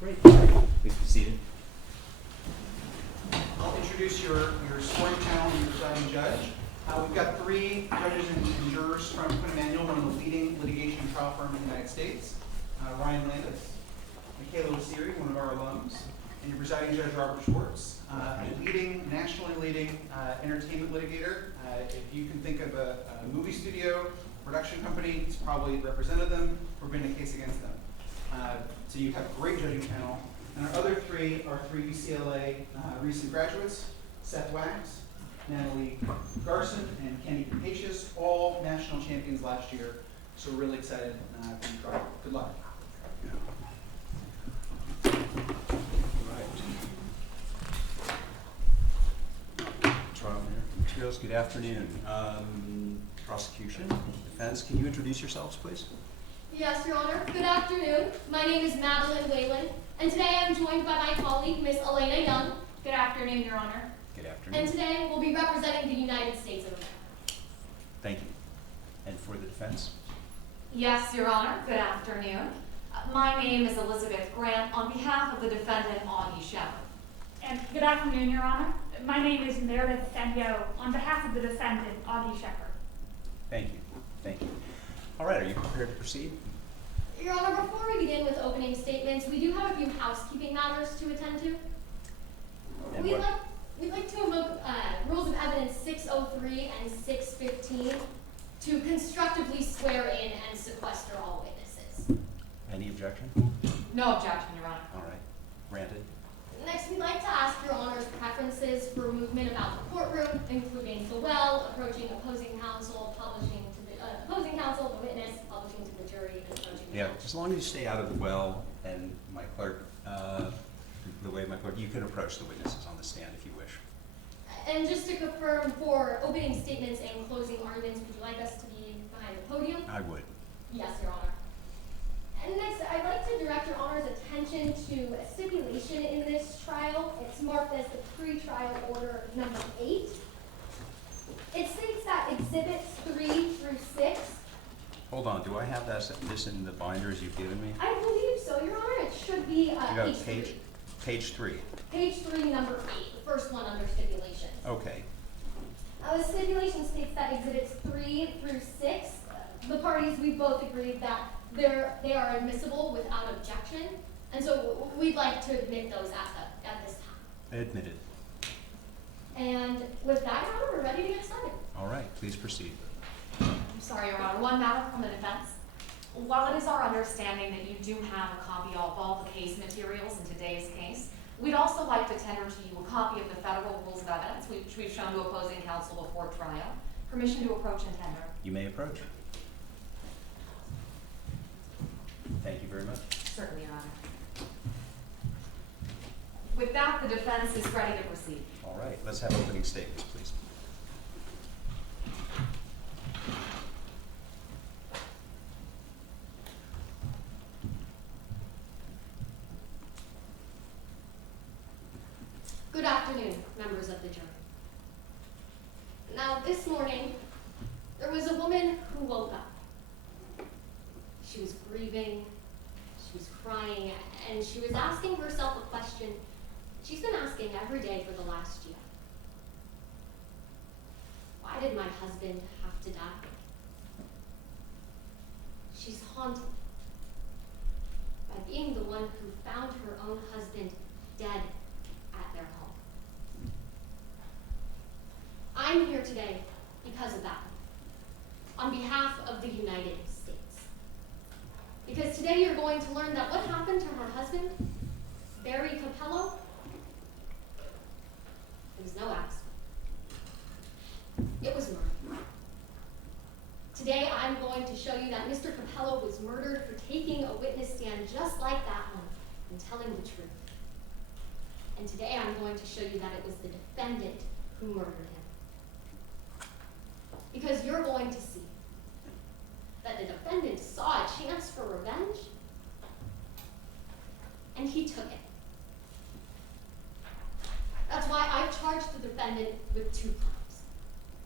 Great. Please be seated. I'll introduce your scoring panel and your presiding judge. We've got three judges and jurors from Quinn Emanuel, one of the leading litigation and trial firms in the United States. Ryan Landis, Michaela Wasiri, one of our alums, and your presiding judge, Robert Schwartz, a nationally leading entertainment litigator. If you can think of a movie studio, production company, it's probably represented them or been a case against them. So you have a great judging panel. And our other three are three UCLA recent graduates, Seth Wax, Natalie Garson, and Kenny Capacious, all national champions last year. So we're really excited for your trial. Good luck. Trial materials, good afternoon. Prosecution, defense, can you introduce yourselves, please? Yes, Your Honor. Good afternoon. My name is Madelyn Whalen, and today I'm joined by my colleague, Miss Elena Young. Good afternoon, Your Honor. Good afternoon. And today we'll be representing the United States of America. Thank you. And for the defense? Yes, Your Honor. Good afternoon. My name is Elizabeth Grant on behalf of the defendant, Augie Shepard. And good afternoon, Your Honor. My name is Meredith Sanyo on behalf of the defendant, Augie Shepard. Thank you. Thank you. All right, are you prepared to proceed? Your Honor, before we begin with opening statements, we do have a few housekeeping matters to attend to. And We'd what? like to invoke Rules of Evidence 603 and 615 to constructively swear in and sequester all witnesses. Any objection? No objection, Your Honor. All right, granted. Next, we'd like to ask Your Honor's preferences for movement about the courtroom, including the well, approaching opposing counsel, publishing to the opposing counsel, the witness, publishing to the jury, and approaching the Yeah, bench. as long as you stay out of the well, and my clerk, the way my clerk, you can approach the witnesses on the stand if you wish. And just to confirm, for opening statements and closing arguments, would you like us to be behind the podium? I would. Yes, Your Honor. And next, I'd like to direct Your Honor's attention to a stipulation in this trial. It's marked as the pre-trial order number 8. It states that exhibits 3 through 6. Hold on, do I have this in the binders you've given me? I believe so, Your Honor. It should be You got page 3. page 3. Page 3, number 8, the first one under stipulations. Okay. The stipulation states that exhibits 3 through 6, the parties, we both agreed that they are admissible without objection, and so we'd like to admit those at this time. Admitted. And with that, Your Honor, we're ready to get started. All right, please proceed. I'm sorry, Your Honor. One matter from the defense. While it is our understanding that you do have a copy of all the case materials in today's case, we'd also like to tender to you a copy of the federal rules of evidence, which we've shown to opposing counsel before trial. Permission to approach and tender. You may approach. Thank you very much. Certainly, Your Honor. With that, the defense is ready to proceed. All right, let's have opening statements, please. Good afternoon, members of the jury. Now, this morning, there was a woman who woke up. She was grieving, she was crying, and she was asking herself a question she's been asking every day for the last year. Why did my husband have to die? She's haunted by being the one who found her own husband dead at their home. I'm here today because of that, on behalf of the United States. Because today you're going to learn that what happened to her husband, Barry Capello, it was no accident. It was murder. Today I'm going to show you that Mr. Capello was murdered for taking a witness stand just like that one and telling the truth. And today I'm going to show you that it was the defendant who murdered him. Because you're going to see that the defendant saw a chance for revenge, and he took it. That's why I've charged the defendant with 2 crimes: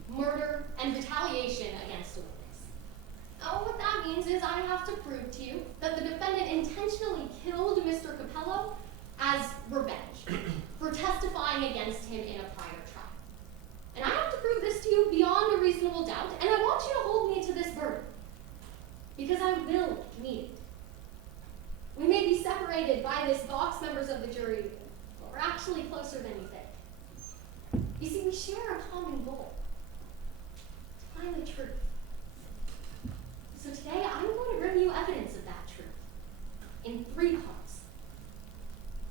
murder and retaliation against a witness. Now, what that means is I have to prove to you that the defendant intentionally killed Mr. Capello this box, members of the jury, we're actually closer than you think. You see, we share a common goal: to find the truth. So today, I'm going to bring you evidence of that truth in 3 parts: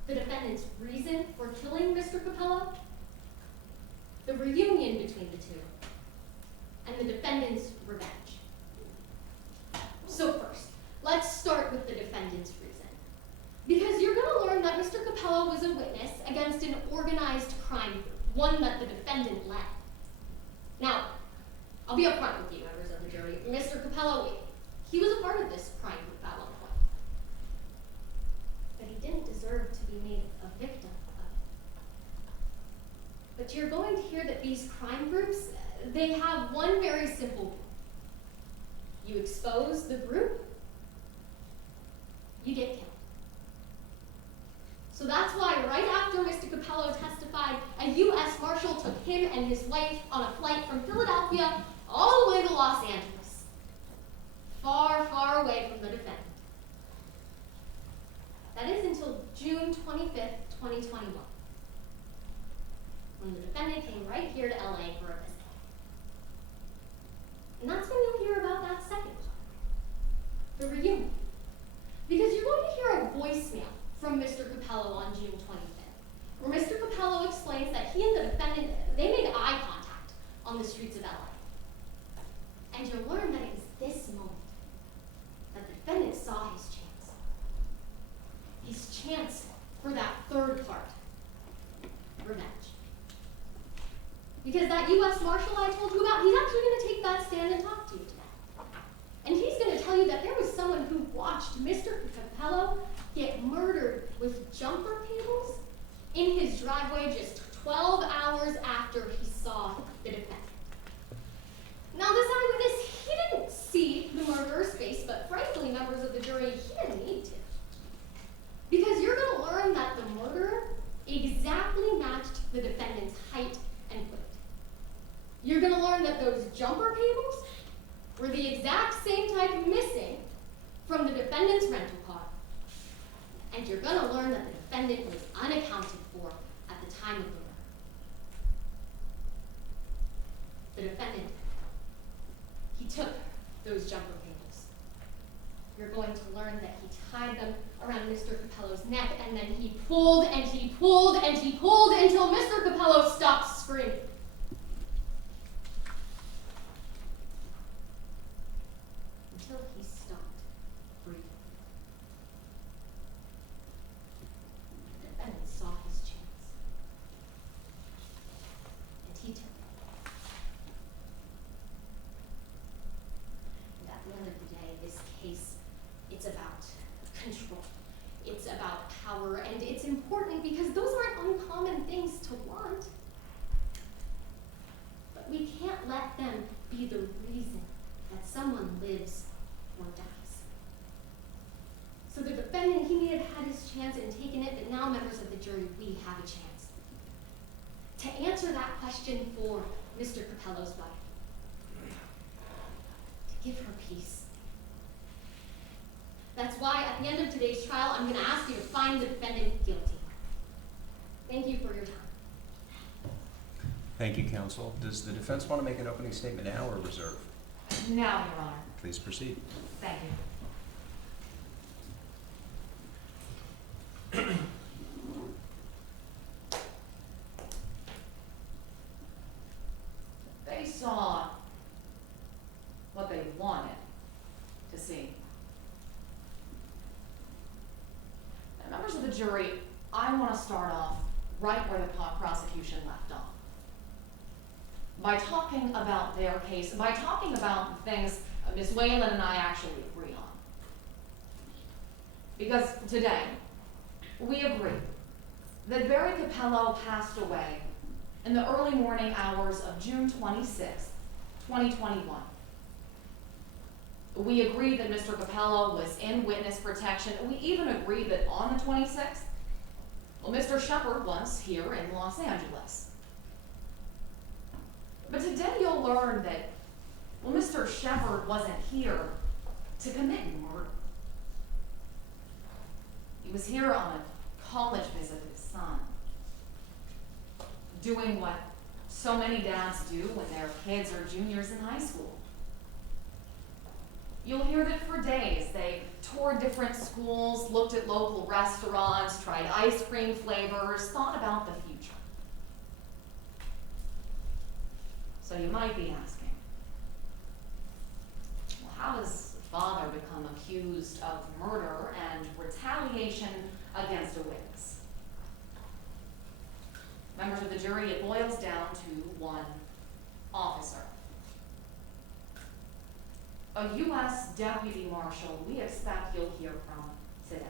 the defendant's reason for killing Mr. Capello, the reunion between the two, and the defendant's revenge. So first, let's start with the defendant's reason. Because you're going to learn that Mr. Capello was a witness against an organized crime group, one that the defendant led. Now, I'll be upfront with you, members of the jury. Mr. Capello, he was a part of this crime group at one point. But he didn't deserve to be made a victim of it. But you're going to hear that these crime groups, they have one very simple rule. You expose the group, you get killed. So that's why right after Mr. Capello testified, a U.S. Marshal took him and his wife on a flight from Philadelphia all the way to Los Angeles. Far, far away from the defendant. That is until June 25th, 2021, when the defendant came right here to LA for a visit. And that's when you'll hear about that second part, the reunion. Because you're going to hear a voicemail from Mr. Capello on June 25th, where Mr. Capello explains that he and the defendant, they made eye contact on the streets of LA. And you'll learn that it was this moment that the defendant saw his chance. His chance for that third part, revenge. Because that U.S. Marshal I told you about, he's actually going to take that stand and talk to you today. And he's going to tell you that there was someone who watched Mr. Capello get murdered with jumper cables in his driveway just 12 hours after he saw the defendant. Now, this eyewitness, he didn't see the murderer's face, but frankly, members of the jury, he didn't need to. Because you're going to learn that the murderer exactly matched the defendant's height and weight. You're going to learn that those jumper cables were the exact same type missing from the defendant's rental car. And you're going to learn that the defendant was unaccounted for at the time of the murder. The defendant, he took those jumper cables. You're going to learn that he tied them around Mr. Capello's neck, and then he pulled and he pulled and he pulled until Mr. Capello stopped screaming. Until he stopped breathing. The defendant saw his chance. And he took it. And at the end of the day, this case, it's about control. It's about power, and it's important because those aren't uncommon things to want. But we can't let them be the reason that someone lives or dies. So the defendant, he may have had his chance and taken it, but now, members of the jury, we have a chance to answer that question for Mr. Capello's wife, to give her peace. That's why at the end of today's trial, I'm going to ask you to find the defendant guilty. Thank you for your time. Thank you, counsel. Does the defense want to make an opening statement now or reserve? Now, Your Honor. Please proceed. Thank you. They saw what they wanted to see. Now, members of the jury, I want to start off right where the prosecution left off. By talking about their case, by talking about things Ms. Whalen and I actually agree on. Because today, we agree that Barry Capello passed away in the early morning hours of June 26, 2021. We agree that Mr. Capello was in witness protection. We even agree that on the 26th, well, Mr. Shepard was here in Los Angeles. But today you'll learn that, well, Mr. Shepard wasn't here to commit murder. He was here on college visit his son. Doing what so many dads do when their kids are juniors in high school. You'll hear that for days they toured different schools, looked at local restaurants, tried ice cream flavors, thought about the future. So you might be asking, well, how does a father become accused of murder and retaliation against a witness? Members of the jury, it boils down to one officer. A U.S. deputy marshal we expect you'll hear from today.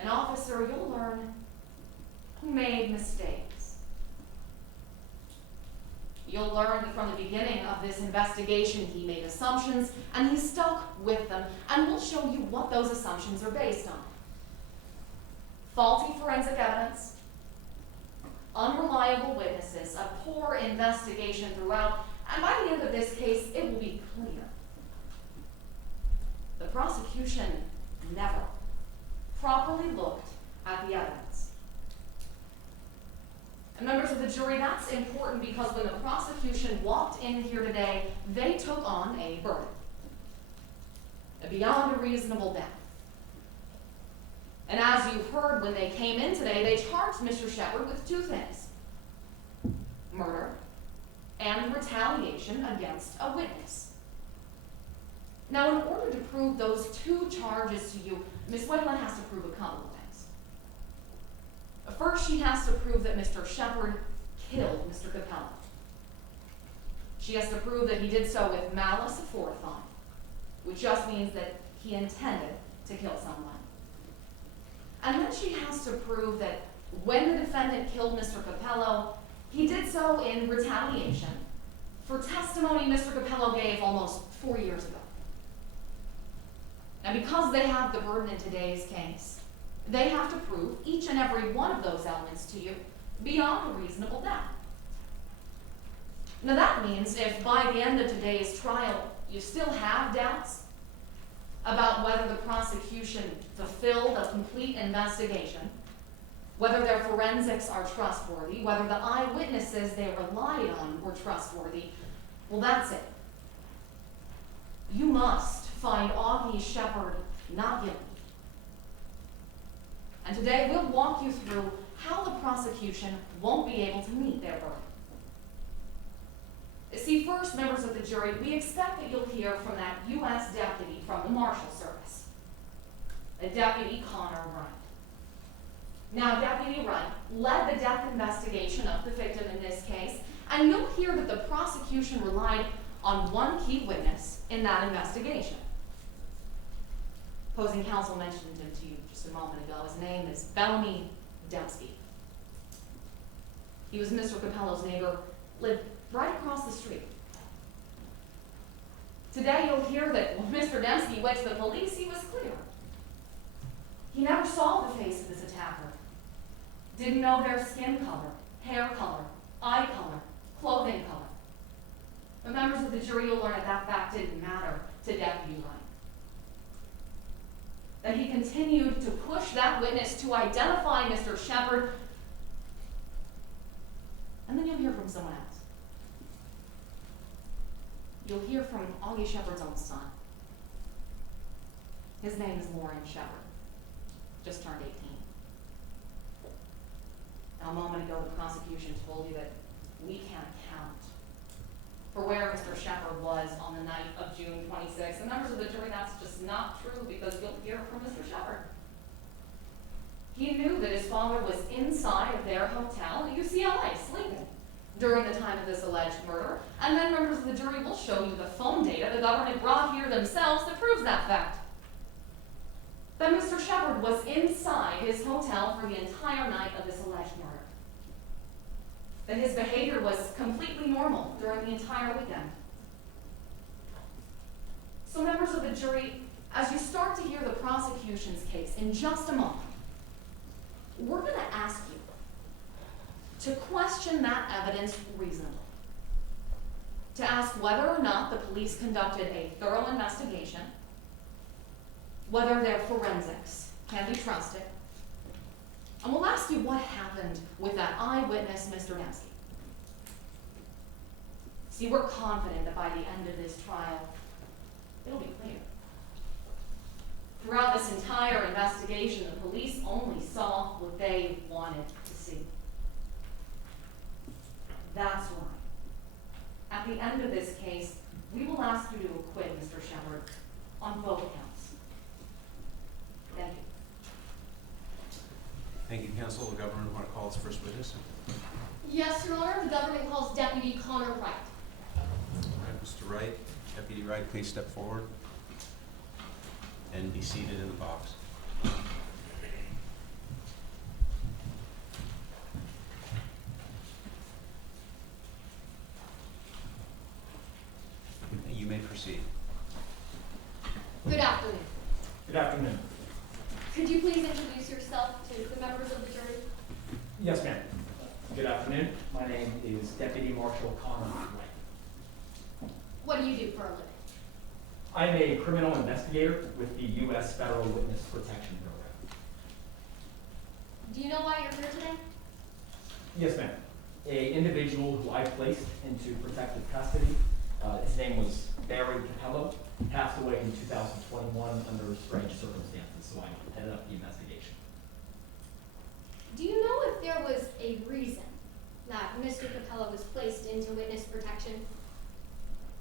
An officer you'll learn who made mistakes. You'll learn that from the beginning of this investigation he made assumptions and he stuck with them, and we'll show you what those assumptions are based on. Faulty forensic evidence, unreliable witnesses, a poor investigation throughout, and by the end of this case, it will be clear. The prosecution never properly looked at the evidence. And members of the jury, that's important because when the prosecution walked in here today, they took on a burden. Beyond a reasonable doubt. And as you heard when they came in today, they charged Mr. Shepard with two things: murder and retaliation against a witness. Now, in order to prove those two charges to you, Ms. Whalen has to prove a couple of things. First, she has to prove that Mr. Shepard killed Mr. Capello. She has to prove that he did so with malice aforethought, which just means that he intended to kill someone. And then she has to prove that when the defendant killed Mr. Capello, he did so in retaliation for testimony Mr. Capello gave almost 4 years ago. Now, because they have the burden in today's case, they have to prove each and every one of those elements to you beyond a reasonable doubt. Now, that means if by the end of today's trial you still have doubts about whether the prosecution fulfilled a complete investigation, whether their forensics are trustworthy, whether the eyewitnesses they relied on were trustworthy, well, that's it. You must find Augie Shepard not guilty. And today we'll walk you through how the prosecution won't be able to meet their burden. See, first, members of the jury, we expect that you'll hear from that U.S. deputy from the Marshal Service, a Deputy Connor Wright. Now, Deputy Wright led the death investigation of the victim in this case, and you'll hear that the prosecution relied on one key witness in that investigation. Opposing counsel mentioned him to you just a moment ago. His name is Benjamin Crosby. He was Mr. Capello's neighbor, lived right across the street. Today you'll hear that when Mr. Dembski went to the police, he was clear. He never saw the face of his attacker, didn't know their skin color, hair color, eye color, clothing color. But members of the jury, you'll learn that fact didn't matter to Deputy Wright. That he continued to push that witness to identify Mr. Shepard, and then you'll hear from someone else. You'll hear from Augie Shepard's own son. His name is Warren Shepard, just turned 18. Now, a moment ago, the prosecution told you that we can't account for where Mr. Shepard was on the night of June 26th. And members of the jury, that's just not true, because you'll hear from Mr. Shepard. He knew that his father was inside of their hotel at UCLA, sleeping, during the time of this alleged murder. And then members of the jury will show you the phone data the government brought here themselves that proves that fact. That Mr. Shepard was inside his hotel for the entire night of this alleged murder. That his behavior was completely normal during the entire weekend. So members of the jury, as you start to hear the prosecution's case in just a moment, we're going to ask you to question that evidence reasonably. To ask whether or not the police conducted a thorough investigation, whether their forensics can be trusted. And we'll ask you what happened with that eyewitness, Mr. Dembski. See, we're confident that by the end of this trial, it'll be clear. Throughout this entire investigation, the police only saw what they wanted to see. That's why, at the end of this case, we will ask you to acquit Mr. Shepard on both counts. Thank you. Thank you, counsel. The government want to call its first witness? Yes, Your Honor, the government calls Deputy Connor Wright. All right, Mr. Wright, Deputy Wright, please step forward and be seated in the box. You may proceed. Good afternoon. Good afternoon. Could you please introduce yourself to the members of the jury? Yes, ma'am. Good afternoon. My name is Deputy Marshal Connor Wright. What do you do for a living? I'm a criminal investigator with the U.S. Federal Witness Protection Program. Do you know why you're here today? Yes, ma'am. An individual who I placed into protective custody, his name was Barry Capello, passed away in 2021 under strange circumstances, so I headed up the investigation. Do you know if there was a reason that Mr. Capello was placed into witness protection?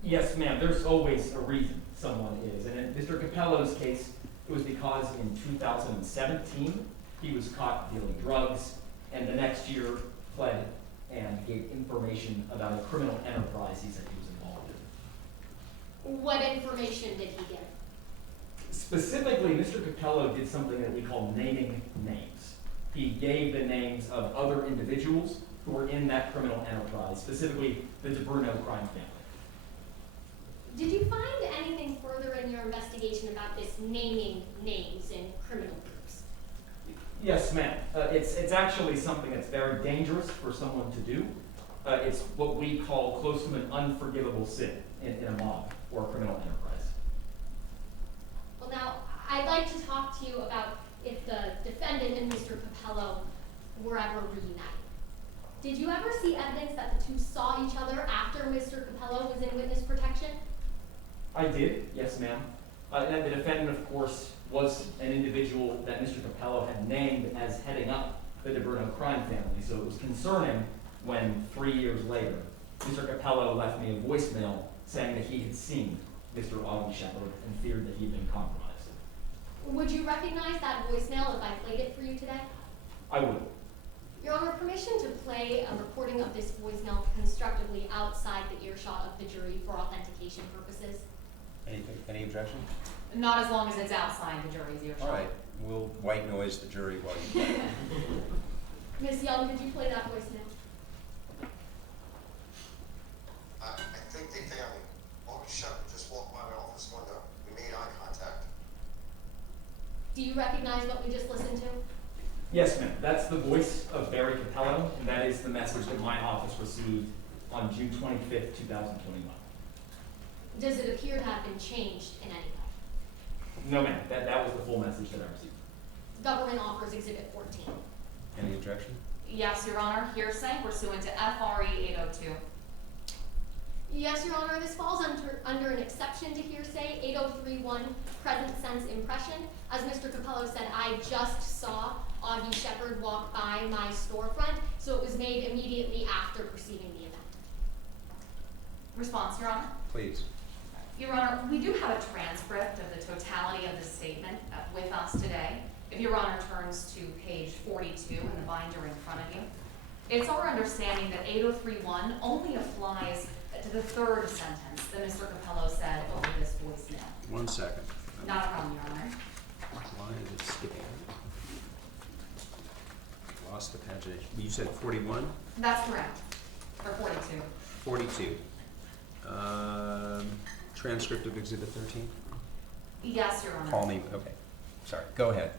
Yes, ma'am. There's always a reason someone is. And in Mr. Capello's case, it was because in 2017, he was caught dealing drugs, and the next year pled and gave information about a criminal enterprise he said he was involved in. What information did he give? Specifically, Mr. Capello did something that we call naming names. He gave the names of other individuals who were in that criminal enterprise, specifically the DeBruno crime family. Did you find anything further in your investigation about this naming names in criminal groups? Yes, ma'am. It's actually something that's very dangerous for someone to do. It's what we call close to an unforgivable sin in a mob or a criminal enterprise. Well, now, I'd like to talk to you about if the defendant and Mr. Capello were ever reunited. Did you ever see evidence that the two saw each other after Mr. Capello was in witness protection? I did, yes, ma'am. And the defendant, of course, was an individual that Mr. Capello had named as heading up the DeBruno crime family. So it was concerning when 3 years later, Mr. Capello left me a voicemail saying that he had seen Mr. Augie Shepard and feared that he'd been compromised. Would you recognize that voicemail if I played it for you today? I would. Your Honor, permission to play a recording of this voicemail constructively outside the earshot of the jury for authentication purposes. Any objection? Not as long as it's outside the jury's earshot. All right, we'll white noise the jury while you play. Ms. Young, could you play that voicemail? I think they found me. Augie Shepard just walked by my office window. We made eye contact. Do you recognize what we just listened to? Yes, ma'am. That's the voice of Barry Capello, and that is the message that my office received on June 25th, 2021. Does it appear to have been changed in any way? No, ma'am. That was the full message that I received. Government offers Exhibit 14. Any objection? Yes, Your Honor, hearsay pursuant to FRE 802. Yes, Your Honor, this falls under an exception to hearsay, 8031, present sense impression. As Mr. Capello said, I just saw Augie Shepard walk by my storefront, so it was made immediately after perceiving the event. Response, Your Honor? Please. Your Honor, we do have a transcript of the totality of the statement with us today. If Your Honor turns to page 42 in the binder in front of you, it's our understanding that 8031 only applies to the third sentence that Mr. Capello said over this voicemail. 1 second. Not a problem, Your Honor. Why is it skipping? Lost the pagination. You said 41? That's correct. Or 42. 42. Transcript of Exhibit 13? Yes, Your Honor. Call me, okay. Sorry, go ahead.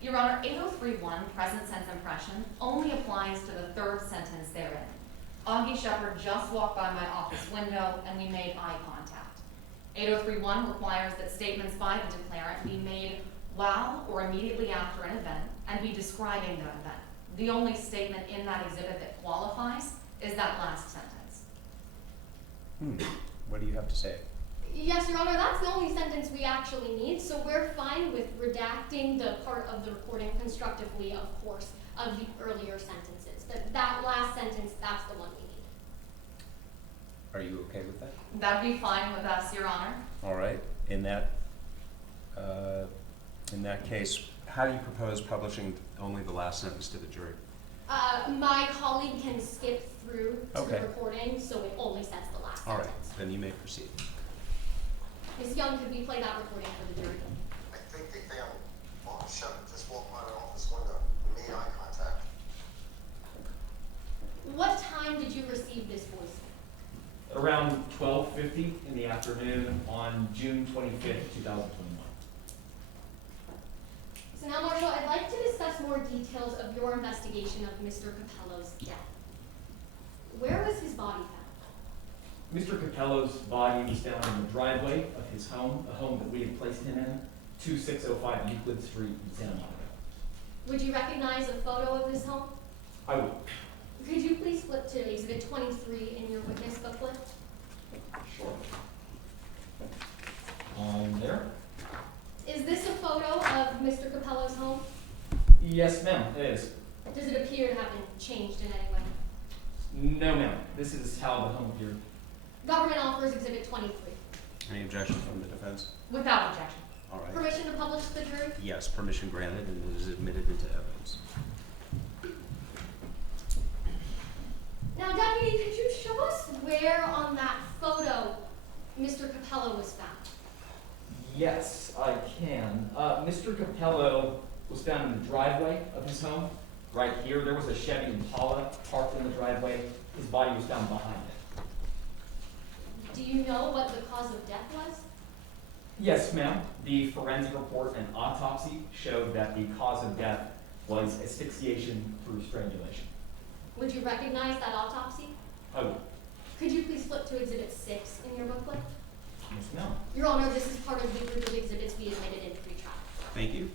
Your Honor, 8031, present sense impression, only applies to the third sentence therein. Augie Shepard just walked by my office window and we made eye contact. 8031 requires that statements by the declarant be made while or immediately after an event and be describing that event. The only statement in that exhibit that qualifies is that last sentence. What do you have to say? Yes, Your Honor, that's the only sentence we actually need, so we're fine with redacting the part of the recording constructively, of course, of the earlier sentences. But that last sentence, that's the one we need. Are you okay with that? That'd be fine with us, Your Honor. All right. In that case, how do you propose publishing only the last sentence to the jury? My colleague can skip through to Okay. the recording, so it only says the last All right, sentence. then you may proceed. Ms. Young, could we play that recording for the jury? I think they found Bob Shepard just walked by my office window and made eye contact. What time did you receive this voice? Around 12:50 in the afternoon on June 25th, 2021. So now, Marshall, I'd like to discuss more details of your investigation of Mr. Capello's death. Where was his body found? Mr. Capello's body was found in the driveway of his home, a home that we had placed him in, 2605 Euclid Street in Santa Monica. Would you recognize a photo of his home? I will. Could you please flip to Exhibit 23 in your witness booklet? Sure. There. Is this a photo of Mr. Capello's home? Yes, ma'am, it is. Does it appear to have been changed in any way? No, ma'am. This is how the home appeared. Government offers Exhibit 23. Any objection from the defense? Without objection. All right. Permission to publish to the jury? Yes, permission granted, and it is admitted into evidence. Now, Deputy, could you show us where on that photo Mr. Capello was found? Yes, I can. Mr. Capello was found in the driveway of his home. Right here, there was a Chevy Impala parked in the driveway. His body was found behind it. Do you know what the cause of death was? Yes, ma'am. The forensic report and autopsy showed that the cause of death was asphyxiation through strangulation. Would you recognize that autopsy? I will. Could you please flip to Exhibit 6 in your booklet? Yes, ma'am. Your Honor, this is part of the group of exhibits we admitted in pre-trial. Thank you.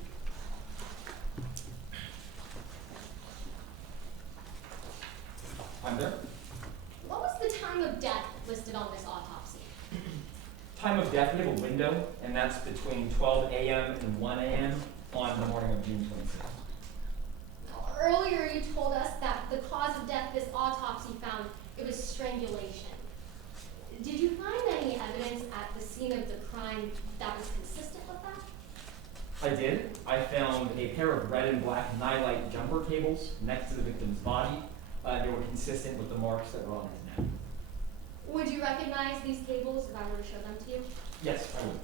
I'm there. What was the time of death listed on this autopsy? Time of death, we have a window, and that's between 12 a.m. and 1 a.m. on the morning of June 26th. Now, earlier you told us that the cause of death this autopsy found, it was strangulation. Did you find any evidence at the scene of the crime that was consistent with that? I did. I found a pair of red and black nylite jumper cables next to the victim's body. They were consistent with the marks that were on his neck. Would you recognize these cables if I were to show them to you? Yes, I would.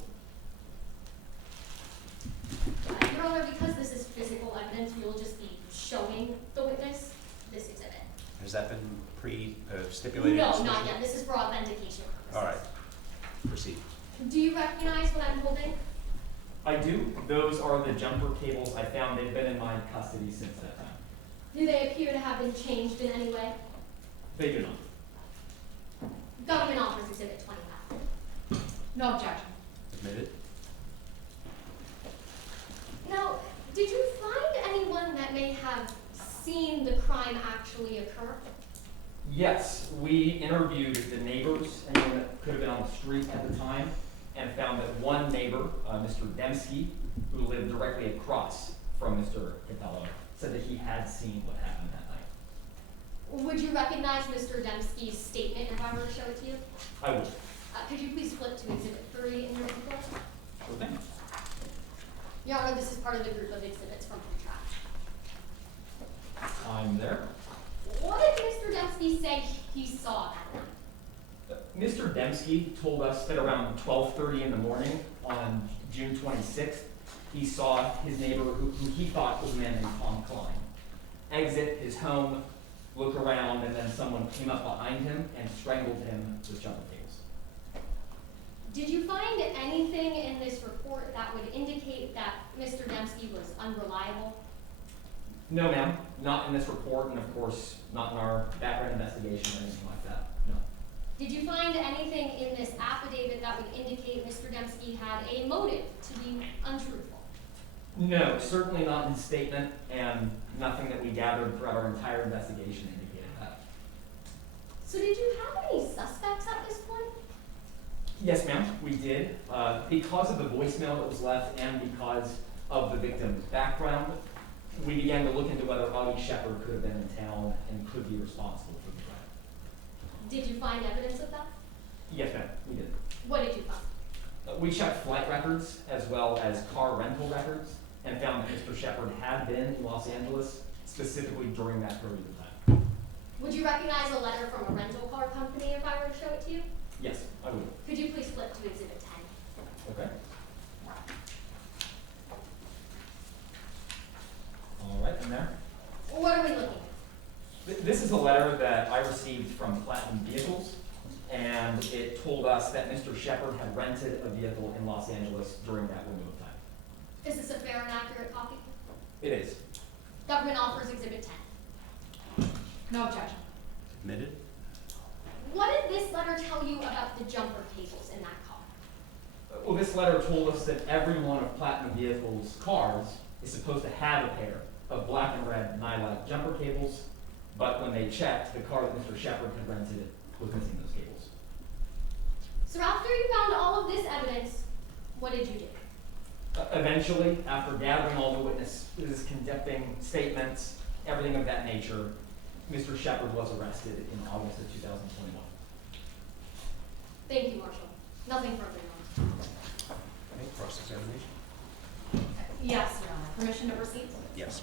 Your Honor, because this is physical evidence, we will just be showing the witness this exhibit. Has that been stipulated? No, not yet. This is for authentication purposes. All right. Proceed. Do you recognize what I'm holding? I do. Those are the jumper cables I found. They've been in my custody since that time. Do they appear to have been changed in any way? They do not. Government offers Exhibit 25. No objection. Admitted? Now, did you find anyone that may have seen the crime actually occur? Yes, we interviewed the neighbors, anyone that could have been on the street at the time, and found that one neighbor, Mr. Dembski, who lived directly across from Mr. Capello, said that he had seen what happened that night. Would you recognize Mr. Dembski's statement if I were to show it to you? I would. Could you please flip to Exhibit 3 in your booklet? Sure thing. Your Honor, this is part of the group of exhibits from pre-trial. I'm there. What did Mr. Dembski say he saw that night? Mr. Dembski told us that around 12:30 in the morning on June 26th, he saw his neighbor, who he thought was a man named Tom Kline, exit his home, look around, and then someone came up behind him and strangled him with jumper cables. Did you find anything in this report that would indicate that Mr. Dembski was unreliable? No, ma'am, not in this report, and of course, not in our background investigation or anything like that, no. Did you find anything in this affidavit that would indicate Mr. Dembski had a motive to be untruthful? No, certainly not in his statement, and nothing that we gathered throughout our entire investigation indicated that. So did you have any suspects at this point? Yes, ma'am, we did. Because of the voicemail that was left and because of the victim's background, we began to look into whether Augie Shepard could have been in town and could be responsible for the crime. Did you find evidence of that? Yes, ma'am, we did. What did you find? We checked flight records as well as car rental records and found that Mr. Shepard had been in Los Angeles specifically during that period of time. Would you recognize a letter from a rental car company if I were to show it to you? Yes, I would. Could you please flip to Exhibit 10? Okay. All right, and there. What are we looking at? This is a letter that I received from Platinum Vehicles, and it told us that Mr. Shepard had rented a vehicle in Los Angeles during that window of time. Is this a fair and accurate copy? It is. Government offers Exhibit 10. No objection. Admitted? What did this letter tell you about the jumper cables in that car? Well, this letter told us that every one of Platinum Vehicles' cars is supposed to have a pair of black and red nylite jumper cables, but when they checked, the car that Mr. Shepard had rented was missing those cables. So after you found all of this evidence, what did you do? Eventually, after gathering all the witnesses, conducting statements, everything of that nature, Mr. Shepard was arrested in August of 2021. Thank you, Marshal. Nothing further. Okay, cross-examination? Yes, Your Honor. Permission to proceed? Yes.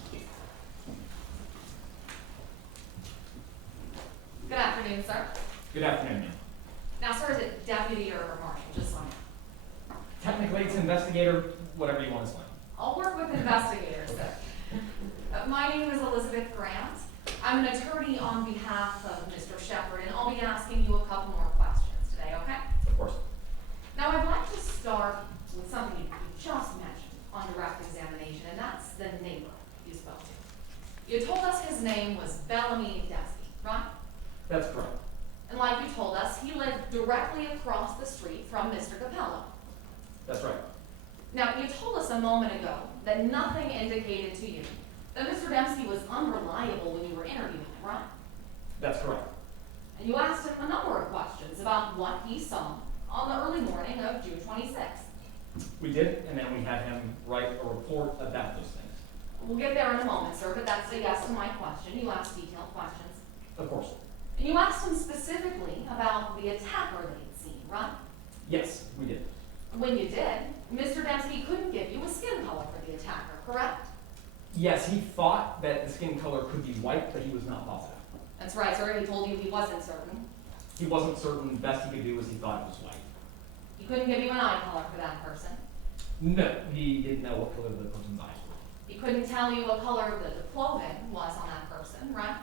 Good afternoon, sir. Good afternoon, ma'am. Now, sir, is it deputy or marshal? Just so I know. Technically, it's investigator, whatever you want to say. I'll work with investigators, sir. My name is Elizabeth Grant. I'm an attorney on behalf of Mr. Shepard, and I'll be asking you a couple more questions today, okay? Of course. Now, I'd like to start with something you just mentioned on direct examination, and that's the neighbor you spoke to. You told us his name was Bellamy Desi, right? That's correct. And like you told us, he lived directly across the street from Mr. Capello. That's right. Now, you told us a moment ago that nothing indicated to you that Mr. Dempsey was unreliable when you were interviewing him, right? That's correct. And you asked him a number of questions about what he saw on the early morning of June 26th. We did, and then we had him write a report about those things. We'll get there in a moment, sir, but that's a yes to my question. You asked detailed questions. Of course. And you asked him specifically about the attacker that he'd seen, right? Yes, we did. When you did, Mr. Dempsey couldn't give you a skin color for the attacker, correct? Yes, he thought that the skin color could be white, but he was not positive. That's right, sir. He told you he wasn't certain. He wasn't certain. The best he could do was he thought it was white. He couldn't give you an eye color for that person. No, he didn't know what color the person's eyes were. He couldn't tell you what color the clothing was on that person, right?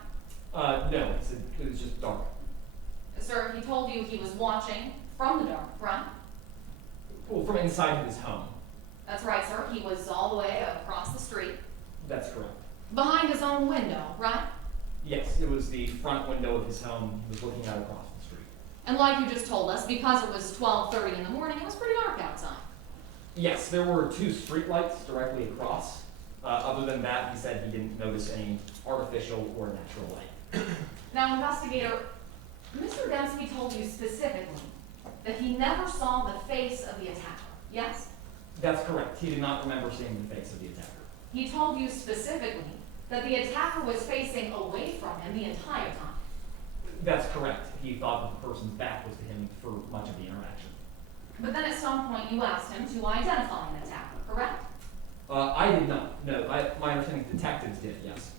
No, it was just dark. Sir, he told you he was watching from the dark, right? Well, from inside his home. That's right, sir. He was all the way across the street, That's correct. behind his own window, right? Yes, it was the front window of his home. He was looking out across the street. And like you just told us, because it was 12:30 in the morning, it was pretty dark outside. Yes, there were two street lights directly across. Other than that, he said he didn't notice any artificial or natural light. Now, investigator, Mr. Dempsey told you specifically that he never saw the face of the attacker, yes? That's correct. He did not remember seeing the face of the attacker. He told you specifically that the attacker was facing away from him the entire time. That's correct. He thought that the person's back was to him for much of the interaction. But then at some point you asked him to identify an attacker, correct? I did not. No, my understanding detectives did, yes.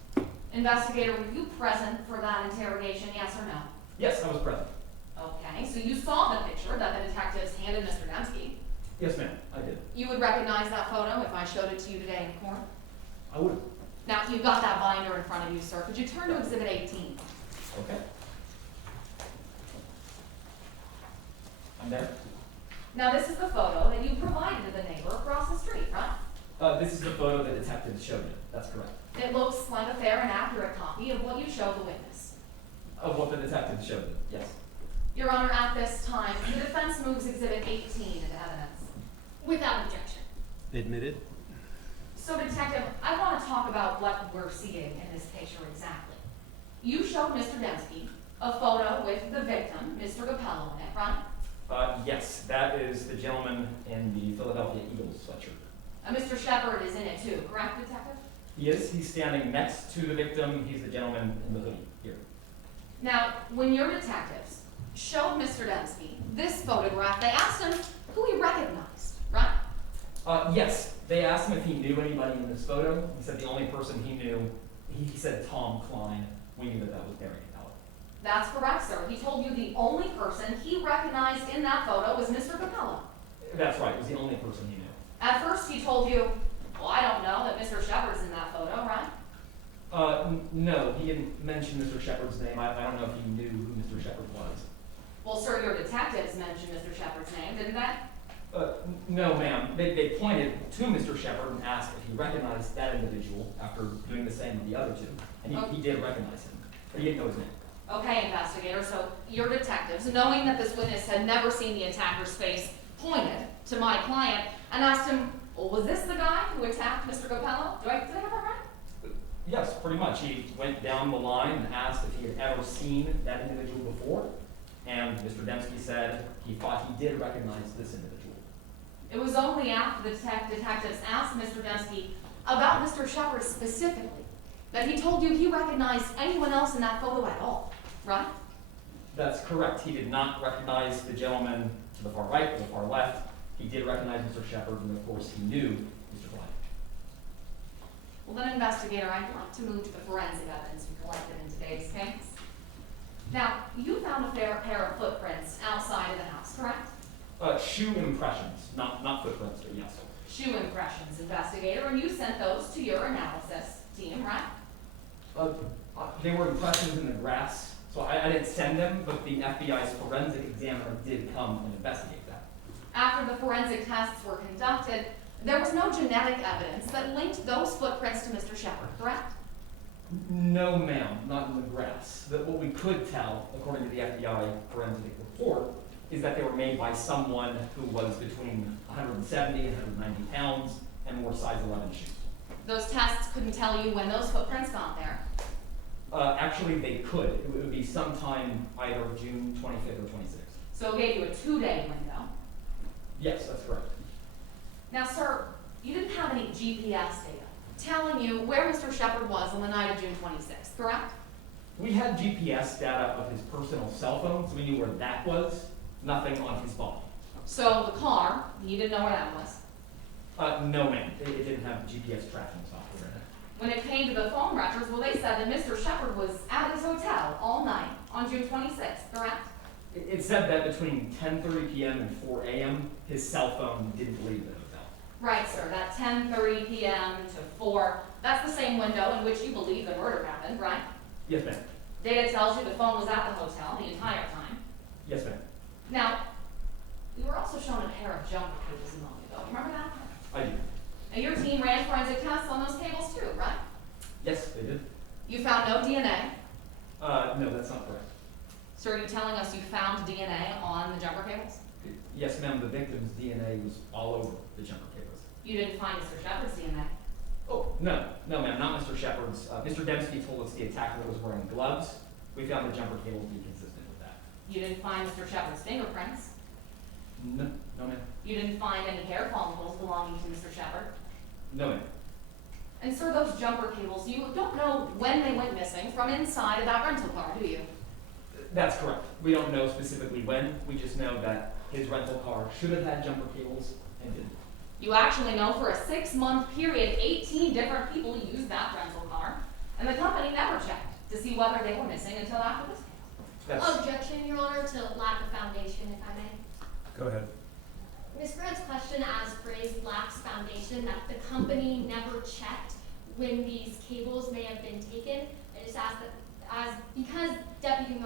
Investigator, were you present for that interrogation, yes or no? Yes, I was present. Okay, so you saw the picture that the detectives handed Mr. Dempsey. Yes, ma'am, I did. You would recognize that photo if I showed it to you today in court? I would. Now, you've got that binder in front of you, sir. Could you turn to Exhibit 18? Okay. I'm there. Now, this is the photo that you provided to the neighbor across the street, right? This is the photo the detectives showed me. That's correct. It looks like a fair and accurate copy of what you showed the witness. Of what the detectives showed me, yes. Your Honor, at this time, the defense moves Exhibit 18 into evidence. Without objection. Admitted? So Detective, I want to talk about what we're seeing in this picture exactly. You showed Mr. Dembski a photo with the victim, Mr. Capello, in it, right? Yes, that is the gentleman in the Philadelphia Eagles sweatshirt. Mr. Shepard is in it too, correct, Detective? He is. He's standing next to the victim. He's the gentleman in the hoodie here. Now, when your detectives showed Mr. Dembski this photograph, they asked him who he recognized, right? Yes, they asked him if he knew anybody in this photo. He said the only person he knew, he said Tom Kline. We knew that that was Barry Capello. That's correct, sir. He told you the only person he recognized in that photo was Mr. Capello. That's right. It was the only person he knew. At first, he told you, well, I don't know that Mr. Shepard's in that photo, right? No, he didn't mention Mr. Shepard's name. I don't know if he knew who Mr. Shepard was. Well, sir, your detectives mentioned Mr. Shepard's name, didn't they? No, ma'am. They pointed to Mr. Shepard and asked if he recognized that individual after doing the same with the other two. And he did recognize him, but he didn't know his name. Okay, investigator, so your detectives, knowing that this witness had never seen the attacker's face, pointed to my client and asked him, well, was this the guy who attacked Mr. Capello? Did I have that right? Yes, pretty much. He went down the line and asked if he had ever seen that individual before. And Mr. Dembski said he thought he did recognize this individual. It was only after the detectives asked Mr. Dembski about Mr. Shepard specifically that he told you he recognized anyone else in that photo at all, right? That's correct. He did not recognize the gentleman to the far right or the far left. He did recognize Mr. Shepard, and of course he knew Mr. Kline. Well then, investigator, I'd like to move to the forensic evidence we collected in today's case. Now, you found a fair pair of footprints outside of the house, correct? Shoe impressions, not footprints, but yes. Shoe impressions, investigator, and you sent those to your analysis team, right? They were impressions in the grass, so I didn't send them, but the FBI's forensic examiner did come and investigate that. After the forensic tests were conducted, there was no genetic evidence that linked those footprints to Mr. Shepard, correct? No, ma'am, not in the grass. What we could tell, according to the FBI forensic report, is that they were made by someone who was between 170 and 190 pounds and wore size 11 shoes. Those tests couldn't tell you when those footprints got there. Actually, they could. It would be sometime either June 25th or 26th. So it gave you a 2-day window. Yes, that's correct. Now, sir, you didn't have any GPS data telling you where Mr. Shepard was on the night of June 26th, correct? We had GPS data of his personal cell phone, so we knew where that was. Nothing on his body. So the car, you didn't know where that was. No, ma'am. It didn't have GPS tracking software in it. When it came to the phone records, well, they said that Mr. Shepard was at his hotel all night on June 26th, correct? It said that between 10:30 p.m. and 4 a.m., his cell phone didn't leave the hotel. Right, sir. That 10:30 p.m. to 4, that's the same window in which you believe the murder happened, right? Yes, ma'am. Data tells you the phone was at the hotel the entire time. Yes, ma'am. Now, we were also shown a pair of jumper cables a moment ago. Remember that? I do. And your team ran forensic tests on those cables too, right? Yes, they did. You found no DNA. No, that's not correct. So are you telling us you found DNA on the jumper cables? Yes, ma'am. The victim's DNA was all over the jumper cables. You didn't find Mr. Shepard's DNA. Oh, no, ma'am, not Mr. Shepard's. Mr. Dembski told us the attacker was wearing gloves. We found the jumper cable to be consistent with that. You didn't find Mr. Shepard's fingerprints. No, ma'am. You didn't find any hair follicles belonging to Mr. Shepard. No, ma'am. And sir, those jumper cables, you don't know when they went missing from inside of that rental car, do you? That's correct. We don't know specifically when. We just know that his rental car should have had jumper cables and didn't. You actually know for a 6-month period, 18 different people used that rental car, and the company never checked to see whether they were missing until after this case. That's Objection, Your Honor, to lack of foundation, if I may. Go ahead. Ms. Grant's question as phrased lacks foundation, that the company never checked when these cables may have been taken. I just asked that because Deputy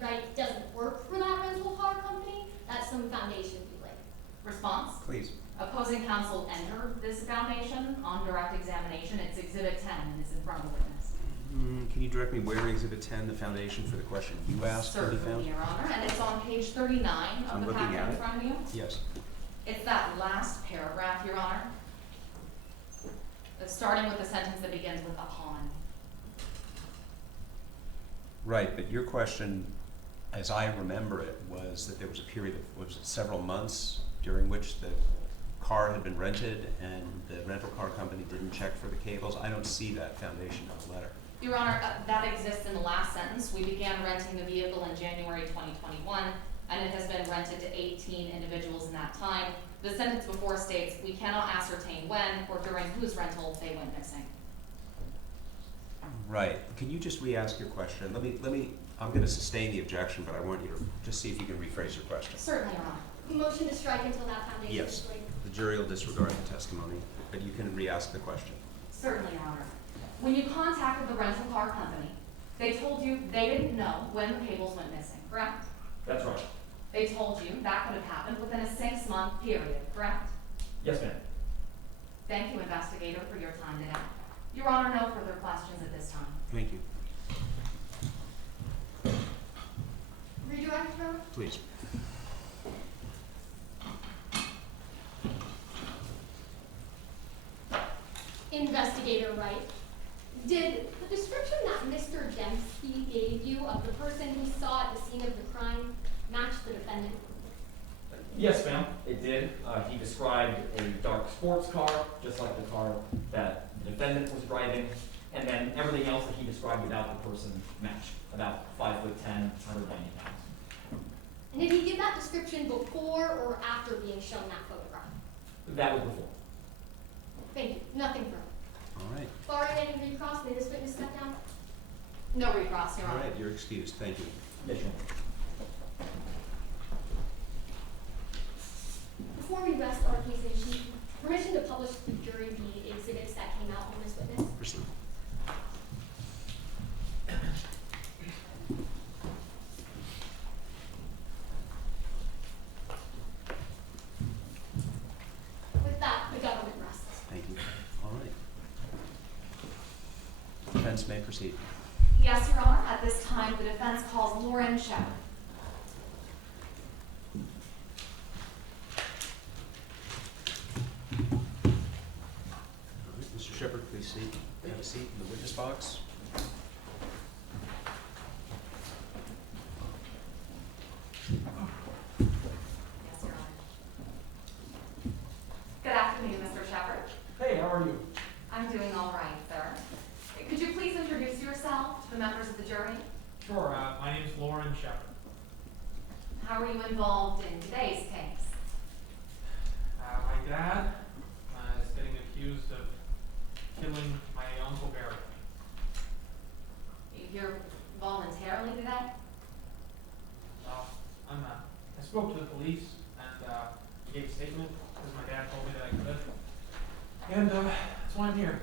Wright doesn't work for that rental car company, that some foundation be laid. Response? Please. Opposing counsel entered this foundation on direct examination. It's Exhibit 10 and it's in front of the witness. Can you direct me where Exhibit 10, the foundation for the question you asked, can be Certainly, found? Your Honor, and it's on page 39 I'm of the looking packet at in it. front of you. Yes. It's that last paragraph, Your Honor. starting with the sentence that begins with upon. Right, but your question, as I remember it, was that there was a period of, was it several months during which the car had been rented and the rental car company didn't check for the cables? I don't see that foundation on the letter. Your Honor, that exists in the last sentence. We began renting the vehicle in January 2021, and it has been rented to 18 individuals in that time. The sentence before states, we cannot ascertain when or during whose rental they went missing. Right. Can you just re-ask your question? Let me, I'm going to sustain the objection, but I want you to just see if you can rephrase your question. Certainly, Your Honor. Motion to strike until that foundation Yes. is laid. The jury will disregard the testimony, but you can re-ask the question. Certainly, Your Honor. When you contacted the rental car company, they told you they didn't know when the cables went missing, correct? That's right. They told you that could have happened within a 6-month period, correct? Yes, ma'am. Thank you, investigator, for your time today. Your Honor, no further questions at this time. Thank you. Redirect, Your Honor? Please. Investigator Wright, did the description that Mr. Dempsey gave you of the person he saw at the scene of the crime match the defendant? Yes, ma'am, it did. He described a dark sports car, just like the car that the defendant was driving, and then everything else that he described about the person matched. About 5'10", 190 pounds. And did he give that description before or after being shown that photograph? That was before. Thank you. Nothing further. All right. Barring any recross, may this witness step down? No recross, Your All Honor. right, you're excused. Thank you. Yes, Your Honor. Before we rest our case in chief, permission to publish to the jury the exhibits that came out on this witness? Proceed. With that, the government rests. Thank you. All right. Defense may proceed. Yes, Your Honor. At this time, the defense calls Lauren Shepard. All right, Mr. Shepard, please have a seat in the witness box. Yes, Your Honor. Good afternoon, Mr. Shepard. Hey, how are you? I'm doing all right, sir. Could you please introduce yourself to the members of the jury? Sure, my name's Lauren Shepard. How are you involved in today's case? My dad is getting accused of killing my Uncle Barry. You here voluntarily today? Well, I spoke to the police and gave a statement because my dad told me that I could. And that's why I'm here.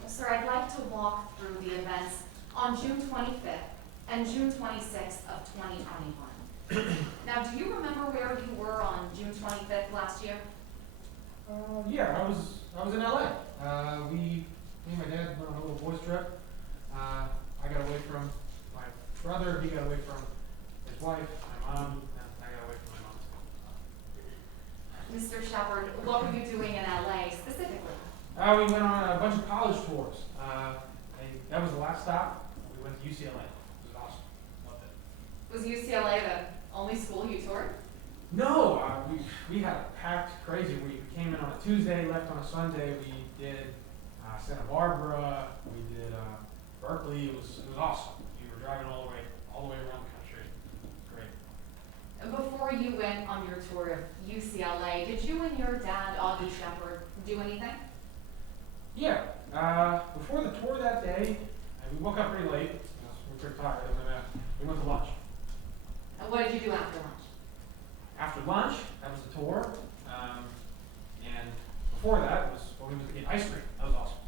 Well, sir, I'd like to walk through the events on June 25th and June 26th of 2021. Now, do you remember where you were on June 25th last year? Yeah, I was in LA. Me and my dad went on a little boys trip. I got away from my brother, he got away from his wife, my mom, and I got away from my mom. Mr. Shepard, what were you doing in LA specifically? We went on a bunch of college tours. That was the last stop. We went to UCLA. It was awesome. Loved it. Was UCLA the only school you toured? No, we had a packed crazy week. We came in on a Tuesday, left on a Sunday. We did Santa Barbara. We did Berkeley. It was awesome. We were driving all the way around the country. Great. Before you went on your tour of UCLA, did you and your dad, Augie Shepard, do anything? Yeah. Before the tour that day, we woke up pretty late. We were pretty tired, and then we went to lunch. And what did you do after lunch? After lunch, that was the tour. And before that was when we went to get ice cream. That was awesome.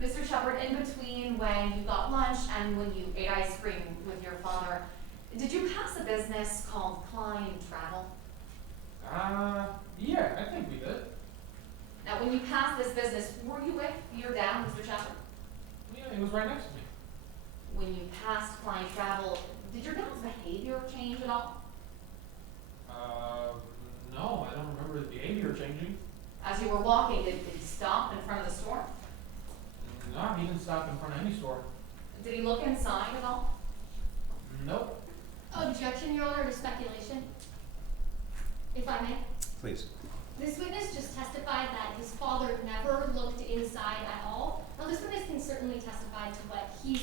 Mr. Shepard, in between when you got lunch and when you ate ice cream with your father, did you pass a business called Kline Travel? Yeah, I think we did. Now, when you passed this business, were you with your dad, Mr. Shepard? Yeah, it was right next to me. When you passed Kline Travel, did your dad's behavior change at all? No, I don't remember his behavior changing. As you were walking, did he stop in front of the store? No, he didn't stop in front of any store. Did he look inside at all? Nope. Objection, Your Honor, to speculation. If I may. Please. This witness just testified that his father never looked inside at all. Now, this witness can certainly testify to what he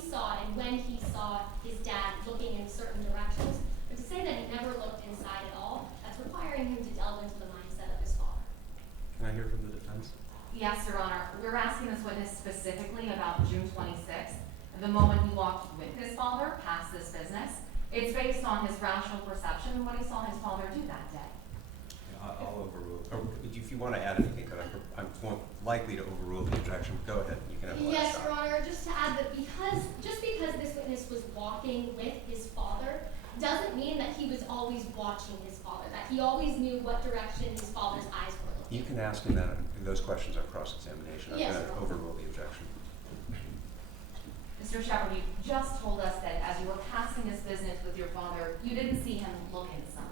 saw and when he saw his dad looking in certain directions. But to say that he never looked inside at all, that's requiring him to delve into the mindset of his father. Can I hear from the defense? Yes, Your Honor. We're asking this witness specifically about June 26th, the moment he walked with his father past this business. It's based on his rational perception of what he saw his father do that day. I'll overrule. Or if you want to add anything, but I'm more likely to overrule the objection. Go ahead. You can have the last Yes, shot. Your Honor, just to add that just because this witness was walking with his father doesn't mean that he was always watching his father, that he always knew what direction his father's eyes were looking. You can ask him those questions on cross-examination. I'm Yes, going to Your Honor. overrule the objection. Mr. Shepard, you just told us that as you were passing this business with your father, you didn't see him look inside.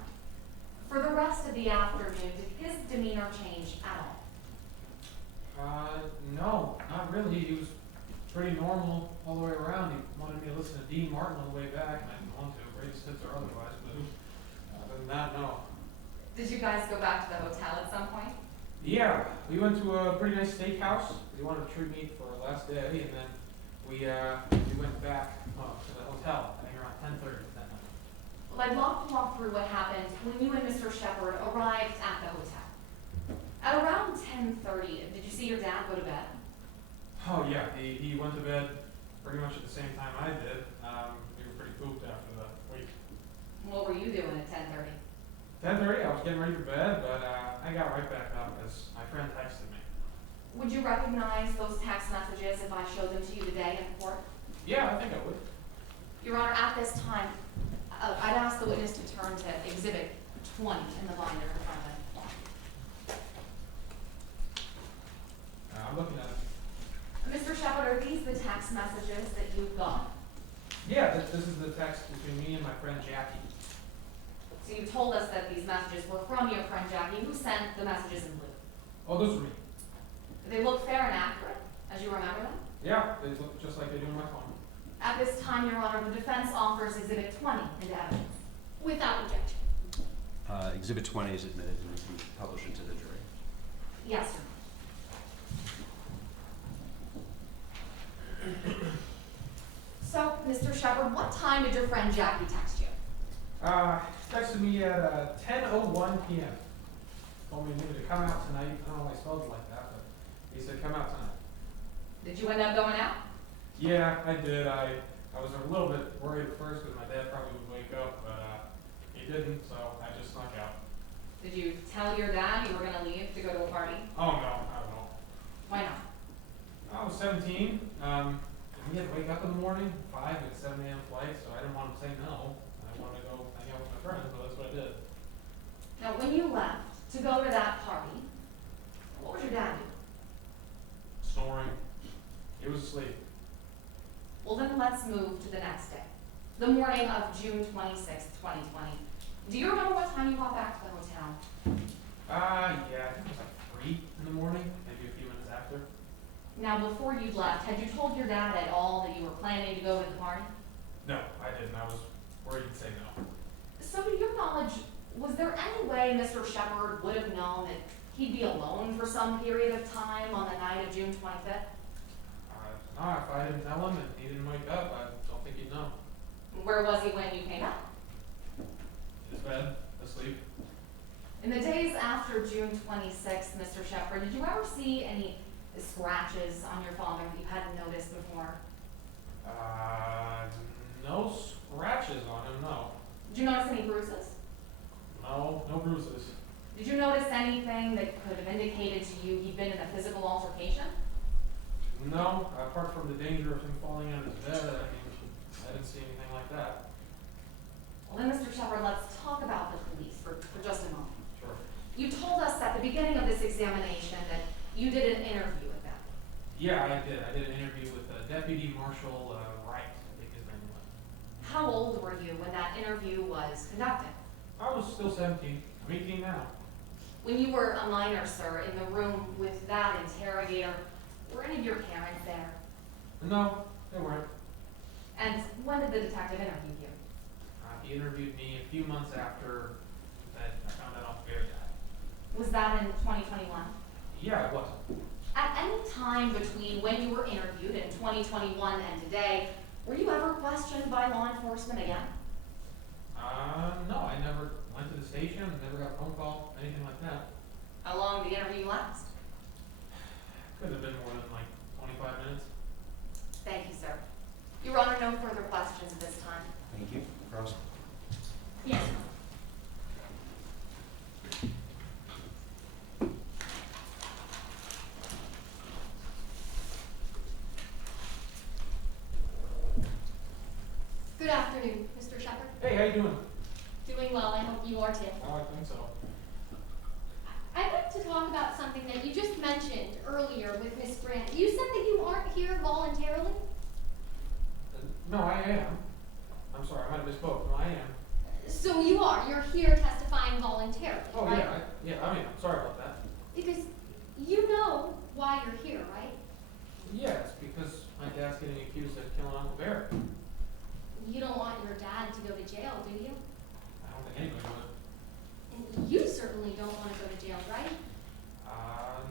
For the rest of the afternoon, did his demeanor change at all? No, not really. He was pretty normal all the way around. He wanted me to listen to Dean Martin on the way back, and I didn't want to, greatest hits or otherwise, but other than that, no. Did you guys go back to the hotel at some point? Yeah, we went to a pretty nice steakhouse. They wanted to treat me for our last day, and then we went back to the hotel, I think around 10:30 that night. Well, I'd love to walk through what happened when you and Mr. Shepard arrived at the hotel. At around 10:30, did you see your dad go to bed? Oh yeah, he went to bed pretty much at the same time I did. We were pretty pooped after the week. What were you doing at 10:30? 10:30, I was getting ready for bed, but I got right back up as my friend texted me. Would you recognize those text messages if I showed them to you today in court? Yeah, I think I would. Your Honor, at this time, I'd ask the witness to turn to Exhibit 20 in the binder in front of him. I'm looking at it. Mr. Shepard, are these the text messages that you've got? Yeah, this is the text between me and my friend Jackie. So you told us that these messages were from your friend Jackie, who sent the messages in blue. Oh, those are me. Do they look fair and accurate, as you remember them? Yeah, they look just like they do on my phone. At this time, Your Honor, the defense offers Exhibit 20 into evidence. Without objection. Exhibit 20 is admitted and will be published into the jury. Yes, sir. So, Mr. Shepard, what time did your friend Jackie text you? He texted me at 10:01 p.m. Told me maybe to come out tonight. I don't know why he spelled it like that, but he said come out tonight. Did you end up going out? Yeah, I did. I was a little bit worried at first because my dad probably would wake up, but he didn't, so I just snuck out. Did you tell your dad you were going to leave to go to a party? Oh no, not at all. Why not? I was 17. We had to wake up in the morning, 5 and 7 a.m. flight, so I didn't want to say no. I wanted to go hang out with my friends, so that's what I did. Now, when you left to go to that party, what was your dad doing? Snoring. He was asleep. Well, then let's move to the next day, the morning of June 26th, 2020. Do you remember what time you got back to the hotel? Yeah, I think it was like 3 in the morning, maybe a few minutes after. Now, before you left, had you told your dad at all that you were planning to go to the party? No, I didn't. I was worried he'd say no. So, to your knowledge, was there any way Mr. Shepard would have known that he'd be alone for some period of time on the night of June 25th? No, if I didn't tell him and he didn't wake up, I don't think he'd know. Where was he when you came back? In his bed, asleep. In the days after June 26th, Mr. Shepard, did you ever see any scratches on your father that you hadn't noticed before? No scratches on him, no. Did you notice any bruises? No, no bruises. Did you notice anything that could have indicated to you he'd been in a physical altercation? No, apart from the danger of him falling out of his bed, I didn't see anything like that. Well then, Mr. Shepard, let's talk about the police for just a moment. Sure. You told us at the beginning of this examination that you did an interview with them. Yeah, I did. I did an interview with Deputy Marshal Wright, I think his name was. How old were you when that interview was conducted? I was still 17. I'm 18 now. When you were a minor, sir, in the room with that interrogator, were any of your parents there? No, they weren't. And when did the detective interview you? He interviewed me a few months after that I found out Uncle Barry died. Was that in 2021? Yeah, it was. At any time between when you were interviewed in 2021 and today, were you ever questioned by law enforcement again? No, I never went to the station, never got a phone call, anything like that. How long did the interview last? Couldn't have been more than like 25 minutes. Thank you, sir. Your Honor, no further questions at this time. Thank you. Crosby? Yes. Good afternoon, Mr. Shepard. Hey, how you doing? Doing well, I hope you are too. Oh, I think so. I'd like to talk about something that you just mentioned earlier with Miss Grant. You said that you aren't here voluntarily? No, I am. I'm sorry, I might have misspoke. No, I am. So you are. You're here testifying voluntarily, Oh, right? I mean, I'm sorry about that. Because you know why you're here, right? Yeah, it's because my dad's getting accused of killing Uncle Barry. You don't want your dad to go to jail, do you? I don't think anybody would. And you certainly don't want to go to jail, right?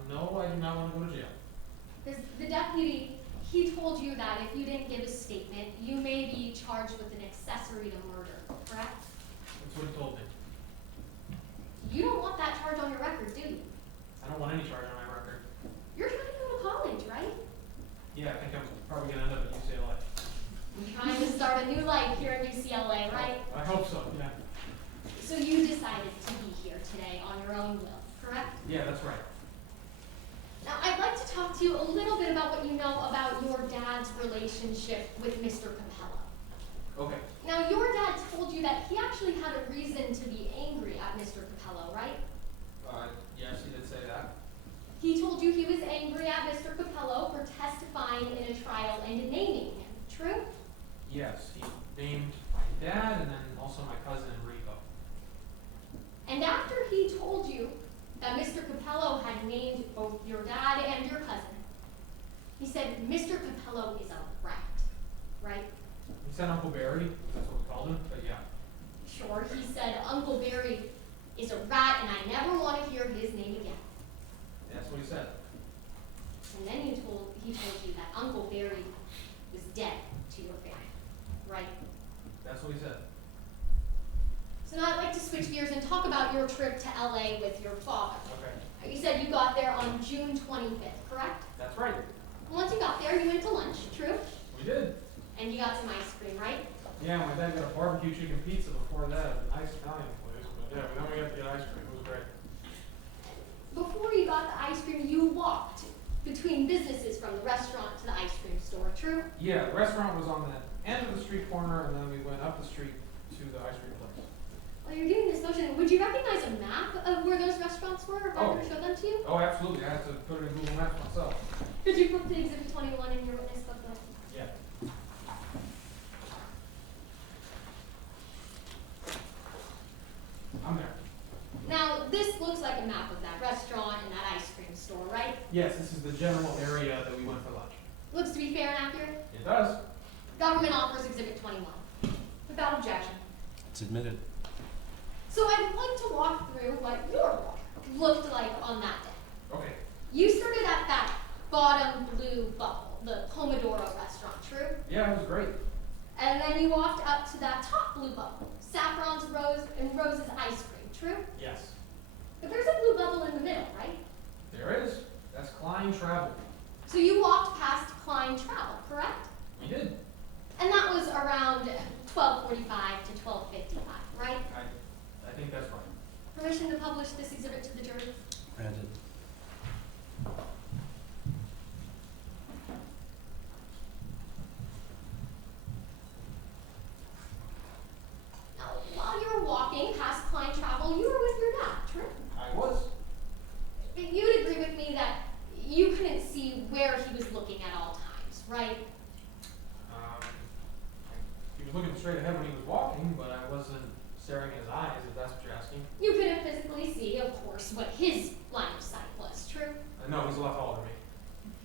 No, I do not want to go to jail. Because the deputy, he told you that if you didn't give a statement, you may be charged with an accessory to murder, correct? That's what he told me. You don't want that charge on your record, do you? I don't want any charge on my record. You're trying to go to college, right? Yeah, I think I'm probably going to end up at UCLA. You're trying to start a new life here in UCLA, right? I hope so, yeah. So you decided to be here today on your own will, correct? Yeah, that's right. Now, I'd like to talk to you a little bit about what you know about your dad's relationship with Mr. Capello. Okay. Now, your dad told you that he actually had a reason to be angry at Mr. Capello, right? Yes, he did say that. He told you he was angry at Mr. Capello for testifying in a trial and naming him, true? Yes, he named my dad and then also my cousin Enrico. And after he told you that Mr. Capello had named both your dad and your cousin, he said Mr. Capello is a rat, right? He said Uncle Barry, that's what we called him, but yeah. Sure, he said Uncle Barry is a rat and I never want to hear his name again. That's what he said. And then he told you that Uncle Barry was dead to your family, right? That's what he said. So now I'd like to switch gears and talk about your trip to LA with your father. Okay. You said you got there on June 25th, correct? That's right. Once you got there, you went to lunch, true? We did. And you got some ice cream, right? Yeah, my dad got a barbecue chicken pizza before that, a nice Italian place, but yeah, then we got to get ice cream. It was great. Before you got the ice cream, you walked between businesses from the restaurant to the ice cream store, true? Yeah, the restaurant was on the end of the street corner, and then we went up the street to the ice cream place. While you're doing this motion, would you recognize a map of where those restaurants were if I were to show them to you? Oh, absolutely. I had to put it in Google Maps myself. Could you put the Exhibit 21 in your witness book, though? Yeah. I'm there. Now, this looks like a map of that restaurant and that ice cream store, right? Yes, this is the general area that we went for lunch. Looks to be fair and accurate. It does. Government offers Exhibit 21. Without objection. It's admitted. So I'd like to walk through what your walk looked like on that day. Okay. You started at that bottom blue bubble, the Pomodoro restaurant, true? Yeah, it was great. And then you walked up to that top blue bubble, Saffron's Rose and Rose's ice cream, true? Yes. But there's a blue bubble in the middle, right? There is. That's Kline Travel. So you walked past Kline Travel, correct? We did. And that was around 12:45 to 12:55, right? I think that's right. Permission to publish this exhibit to the jury? Granted. Now, while you were walking past Kline Travel, you were with your dad, true? I was. But you'd agree with me that you couldn't see where he was looking at all times, right? He was looking straight ahead when he was walking, but I wasn't staring in his eyes, if that's what you're asking. You couldn't physically see, of course is what his line of sight was, true? No, he's a lot taller than me.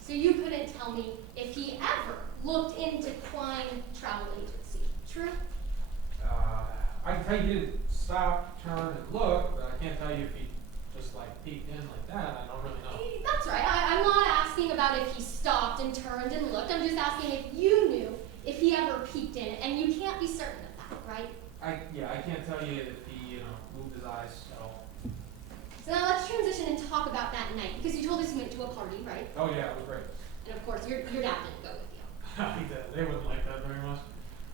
So you couldn't tell me if he ever looked into Kline Travel Agency, true? I can tell you he didn't stop, turn, and look, but I can't tell you if he just like peeked in like that. I don't really know. That's right. I'm not asking about if he stopped and turned and looked. I'm just asking if you knew if he ever peeked in, and you can't be certain of that, right? I can't tell you if he, moved his eyes at all. So now let's transition and talk about that night, because you told us you went to a party, right? Oh yeah, it was great. And of course, your dad didn't go with you. They wouldn't like that very much.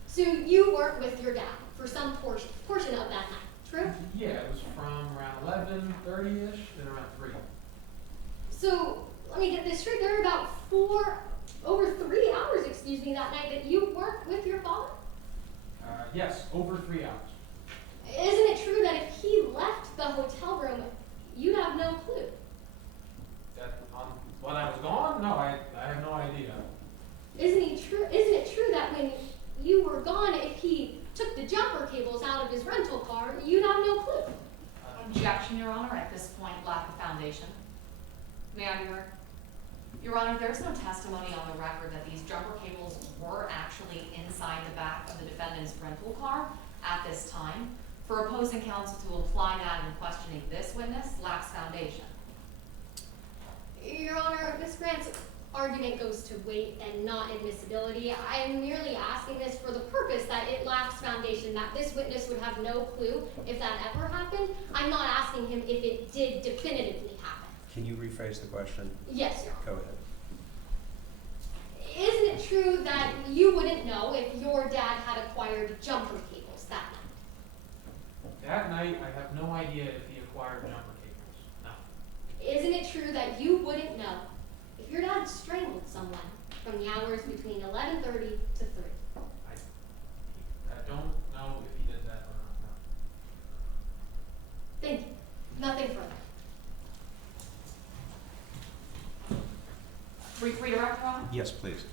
So you weren't with your dad for some portion of that night, true? Yeah, it was from around 11:30ish and around 3. So let me get this straight. There were about over 3 hours, that night that you weren't with your father? Yes, over 3 hours. Isn't it true that if he left the hotel room, you'd have no clue? That when I was gone? No, I have no idea. Isn't it true that when you were gone, if he took the jumper cables out of his rental car, you'd have no clue? Objection, Your Honor. At this point, lack of foundation. May I be heard? Your Honor, there's no testimony on the record that these jumper cables were actually inside the back of the defendant's rental car at this time. For opposing counsel to imply that in questioning this witness lacks foundation. Your Honor, Ms. Grant's argument goes to weight and not admissibility. I am merely asking this for the purpose that it lacks foundation, that this witness would have no clue if that ever happened. I'm not asking him if it did definitively happen. Can you rephrase the question? Yes, Your Honor. Go ahead. Isn't it true that you wouldn't know if your dad had acquired jumper cables that night? That night, I have no idea if he acquired jumper cables. No. Isn't it true that you wouldn't know if your dad strangled someone from the hours between 11:30 to 3? I don't know if he did that or not. No. Thank you. Nothing further. Brief redirect, Your Honor? Yes, please.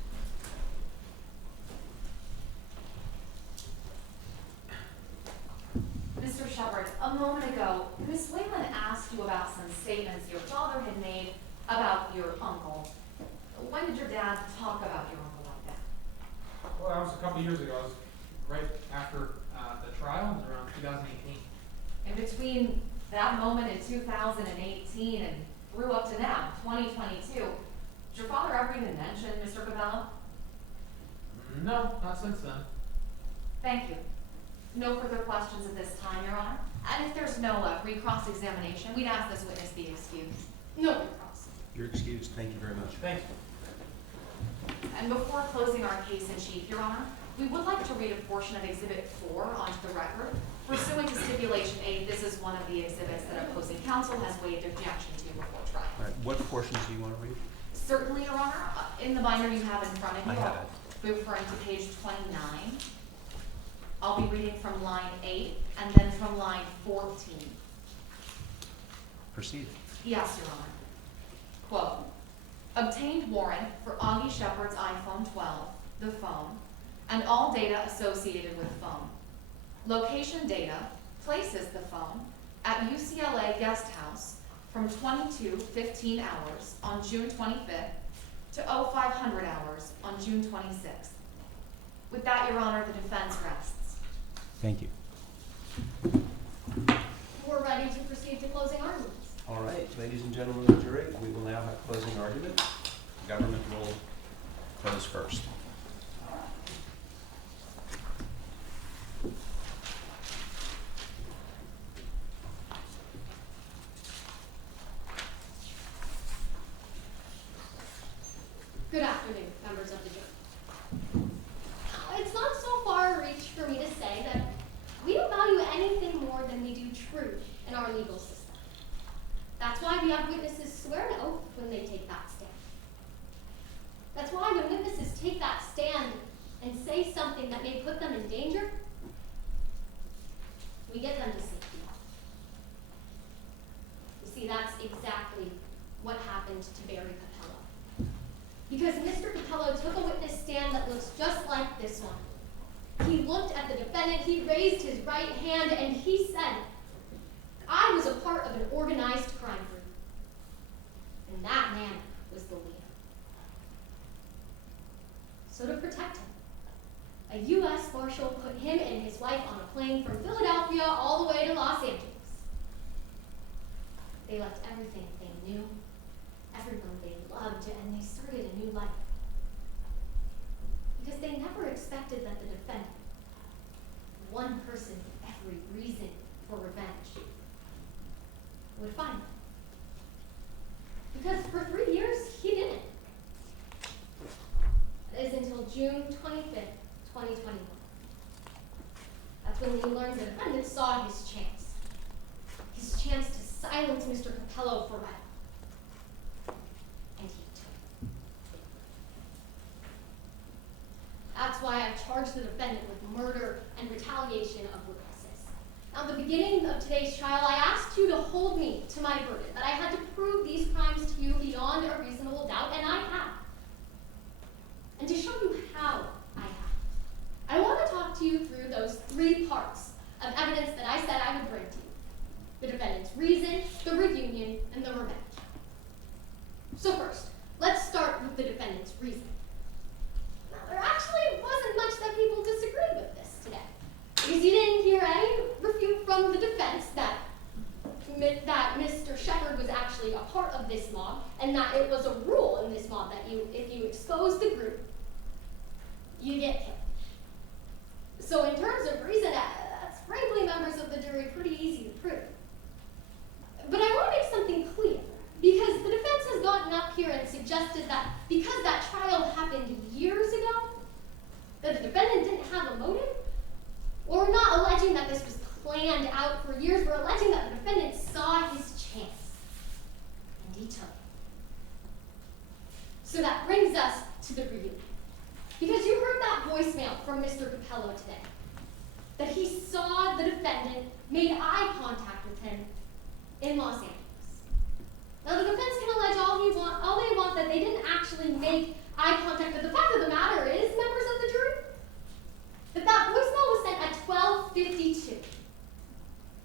Mr. Shepard, a moment ago, Ms. Whalen asked you about some statements your father had made about your uncle. When did your dad talk about your uncle like that? Well, that was a couple years ago. It was right after the trial. It was around 2018. And between that moment in 2018 and through up to now, 2022, did your father ever even mention Mr. Capello? No, not since then. Thank you. No further questions at this time, Your Honor. And if there's no recross-examination, we'd ask this witness be excused. No recross. You're excused. Thank you very much. Thanks. And before closing our case in chief, Your Honor, we would like to read a portion of Exhibit 4 onto the record. Pursuant to Stipulation 8, this is one of the exhibits that opposing counsel has waived objection to before trial. All right. What portions do you want to read? Certainly, Your Honor. In the binder you have in front of you, I have I'll be referring to page 29. I'll be reading from line 8 and then from line 14. Proceed. Yes, Your Honor. Quote, obtained warrant for Augie Shepard's iPhone 12, the phone, and all data associated with phone. Location data places the phone at UCLA Guest House from 22:15 hours on June 25th to 0500 hours on June 26th. With that, Your Honor, the defense rests. Thank you. We're ready to proceed to closing arguments. All right, ladies and gentlemen of the jury, we will now have closing argument. The government will close first. Good afternoon, members of the jury. It's not so far a reach for me to say that we don't value anything more than we do truth in our legal system. That's why we have witnesses swear an oath when they take that stand. That's why when witnesses take that stand and say something that may put them in danger, we get them to safety. You see, that's exactly what happened to Barry Capello. Because Mr. Capello took a witness stand that looks just like this one. He looked at the defendant, he raised his right hand, and he said, I was a part of an organized crime group. And that man was the leader. So to protect him, a U.S. Marshal put him and his wife on a plane from Philadelphia all the way to Los Angeles. They left everything they knew, everyone they loved, and they started a new life. Because they never expected that the defendant, one person with every reason for revenge, would find them. Because for 3 years, he didn't. That is until June 25th, 2021. That's when he learned the defendant saw his chance to silence Mr. Capello forever. And he took it. That's why I charged the defendant with murder and retaliation of witnesses. Now, at the beginning of today's trial, I asked you to hold me to my verdict, that I had to prove these crimes to you beyond a reasonable doubt, and I have. And to show you how I have, I want to talk to you through those 3 parts of evidence that I said I would bring to you: the defendant's reason, the reunion, and the revenge. So first, let's start with the defendant's reason. Now, there actually wasn't much that people disagreed with this today, because you didn't hear any refute from the defense that Mr. Shepard was actually a part of this mob, and that it was a rule in this mob that if you expose the group, you get killed. So in terms of reason, that's frankly, members of the jury, pretty easy to prove. But I want to make something clear, because the defense has gotten up here and suggested that because that trial happened years ago, that the defendant didn't have a motive. Well, we're not alleging that this was planned out for years. We're alleging that the defendant saw his chance, and he took it. So that brings us to the reunion. Because you heard that voicemail from Mr. Capello today, that he saw the defendant, made eye contact with him in Los Angeles. Now, the defense can allege all they want that they didn't actually make eye contact, but the fact of the matter is, members of the jury, that voicemail was sent at 12:52.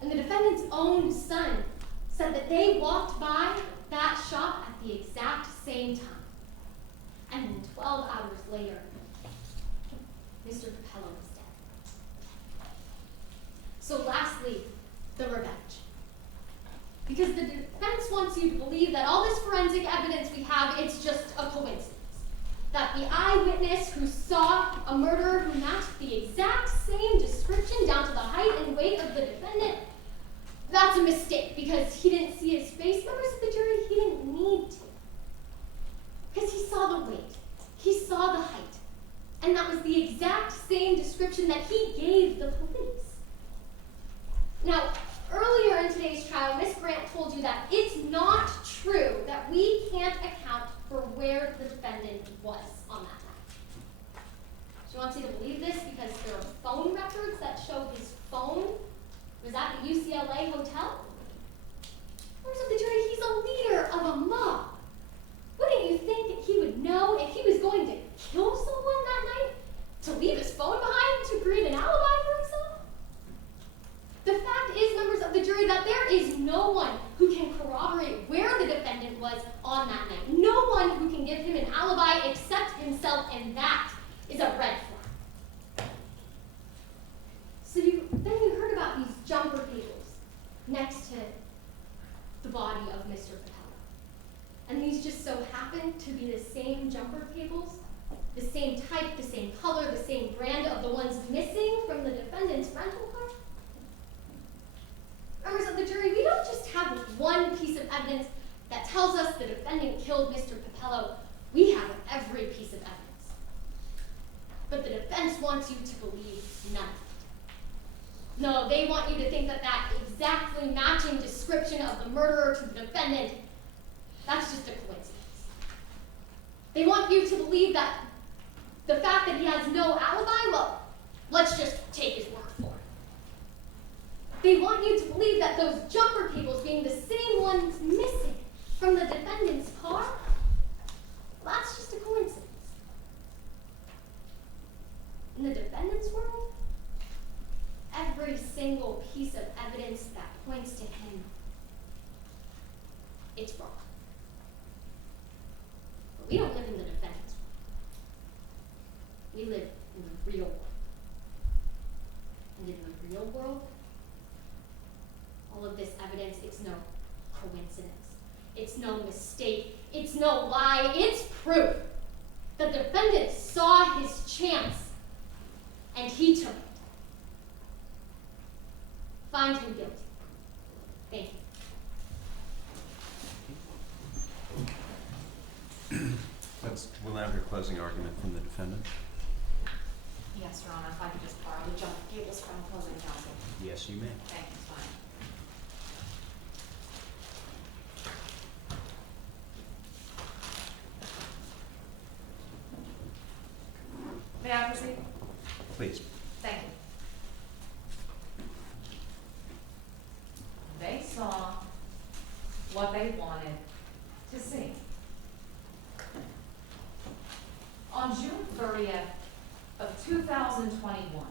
And the defendant's own son said that they walked by that shop at the exact same time. And then 12 hours later, Mr. Capello was dead. So lastly, the revenge. Because the defense wants you to believe that all this forensic evidence we have, it's just a coincidence. That the eyewitness who saw a murderer who matched the exact same description down to the height and weight of the defendant, that's a mistake, because he didn't see his face. Members of the jury, he didn't need to. Because he saw the weight, he saw the height, and that was the exact same description that he gave the police. Now, earlier in today's trial, Ms. Grant told you that it's not true that we can't account for where the defendant was on that night. She wants you to believe this because there are phone records that show his phone was at the UCLA hotel. Members of the jury, he's a leader of a mob. Wouldn't you think that he would know if he was going to kill someone that night to leave his phone behind to create an alibi for himself? The fact is, members of the jury, that there is no one who can corroborate where the defendant was on that night. No one who can give him an alibi except himself, and that is a red flag. So then you heard about these jumper cables next to the body of Mr. Capello. And these just so happen to be the same jumper cables, the same type, the same color, the same brand of the ones missing from the defendant's rental car. Members of the jury, we don't just have one piece of evidence that tells us the defendant killed Mr. Capello. We have every piece of evidence. But the defense wants you to believe none of it. No, they want you to think that that exactly matching description of the murderer to the defendant, that's just a coincidence. They want you to believe that the fact that he has no alibi, well, let's just take his word for it. They want you to believe that those jumper cables being the same ones missing from the defendant's car, well, that's just a coincidence. In the defendant's world, every single piece of evidence that points to him We don't live in the defendant's world. We live in the real world. And in the real world, all of this evidence, it's no coincidence. It's no mistake. It's no lie. It's proof. The defendant saw his chance, and he took it. Find him guilty. Thank you. We'll now hear closing argument from the defendant. Yes, Your Honor, if I could just borrow the jump cables from opposing counsel. Yes, you may. Thank you, fine. May I proceed? Please. Thank you. They saw what they wanted to see. On June 30th of 2021,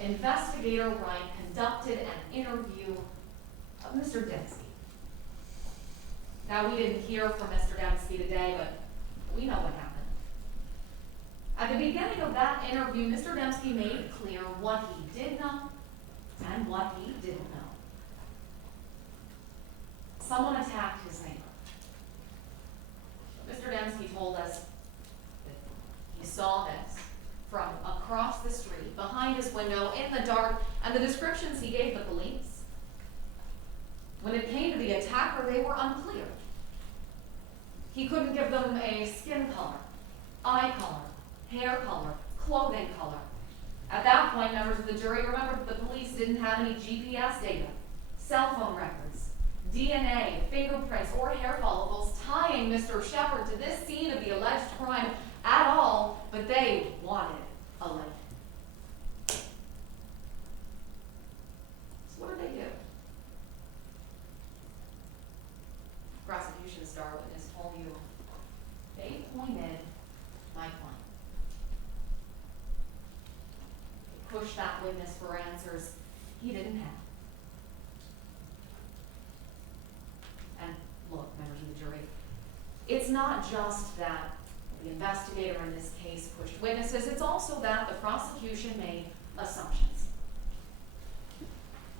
investigator Ryan conducted an interview of Mr. Dembski. Now, we didn't hear from Mr. Dembski today, but we know what happened. At the beginning of that interview, Mr. Dembski made clear what he did know and what he didn't know. Someone attacked his neighbor. Mr. Dembski told us that he saw this from across the street, behind his window, in the dark, and the descriptions he gave the police. When it came to the attacker, they were unclear. He couldn't give them a skin color, eye color, hair color, clothing color. At that point, members of the jury, remember that the police didn't have any GPS data, cell phone records, DNA, fingerprints, or hair follicles tying Mr. Shepard to this scene of the alleged crime at all, but they wanted a link. So what did they do? Prosecution star witness told you they pointed my client. They pushed that witness for answers he didn't have. And look, members of the jury, it's not just that the investigator in this case pushed witnesses, it's also that the prosecution made assumptions.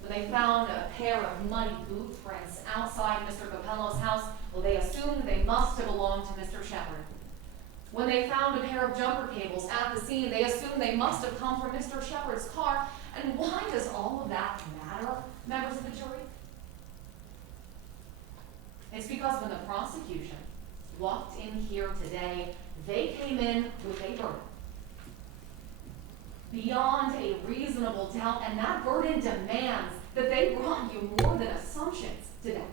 When they found a pair of muddy boot prints outside Mr. Capello's house, well, they assumed they must have belonged to Mr. Shepard. When they found a pair of jumper cables at the scene, they assumed they must have come from Mr. Shepard's car. And why does all of that matter, members of the jury? It's because when the prosecution walked in here today, they came in with a burden. Beyond a reasonable doubt, and that burden demands that they brought you more than assumptions today.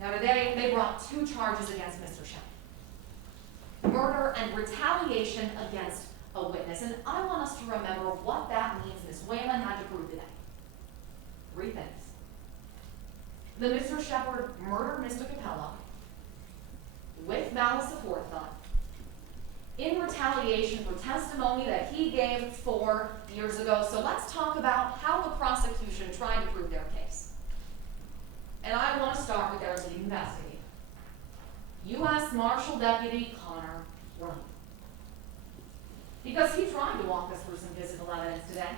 Now today, they brought 2 charges against Mr. Shepard. Murder and retaliation against a witness. And I want us to remember what that means Ms. Whalen had to prove today. 3 things. That Mr. Shepard murdered Mr. Capello with malice aforethought in retaliation for testimony that he gave 4 years ago. So let's talk about how the prosecution tried to prove their case. And I want to start with their lead investigator, U.S. Marshal Deputy Connor Ryan. Because he tried to walk us through some physical evidence today.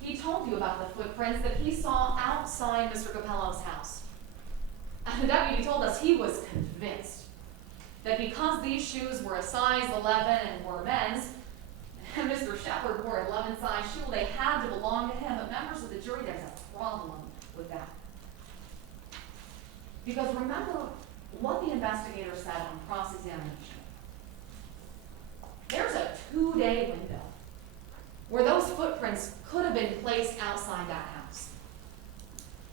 He told you about the footprints that he saw outside Mr. Capello's house. And the deputy told us he was convinced that because these shoes were a size 11 and were men's, and Mr. Shepard wore an 11 size shoe, they had to belong to him. But members of the jury, there's a problem with that. Because remember what the investigator said on cross-examination. There's a 2-day window where those footprints could have been placed outside that house.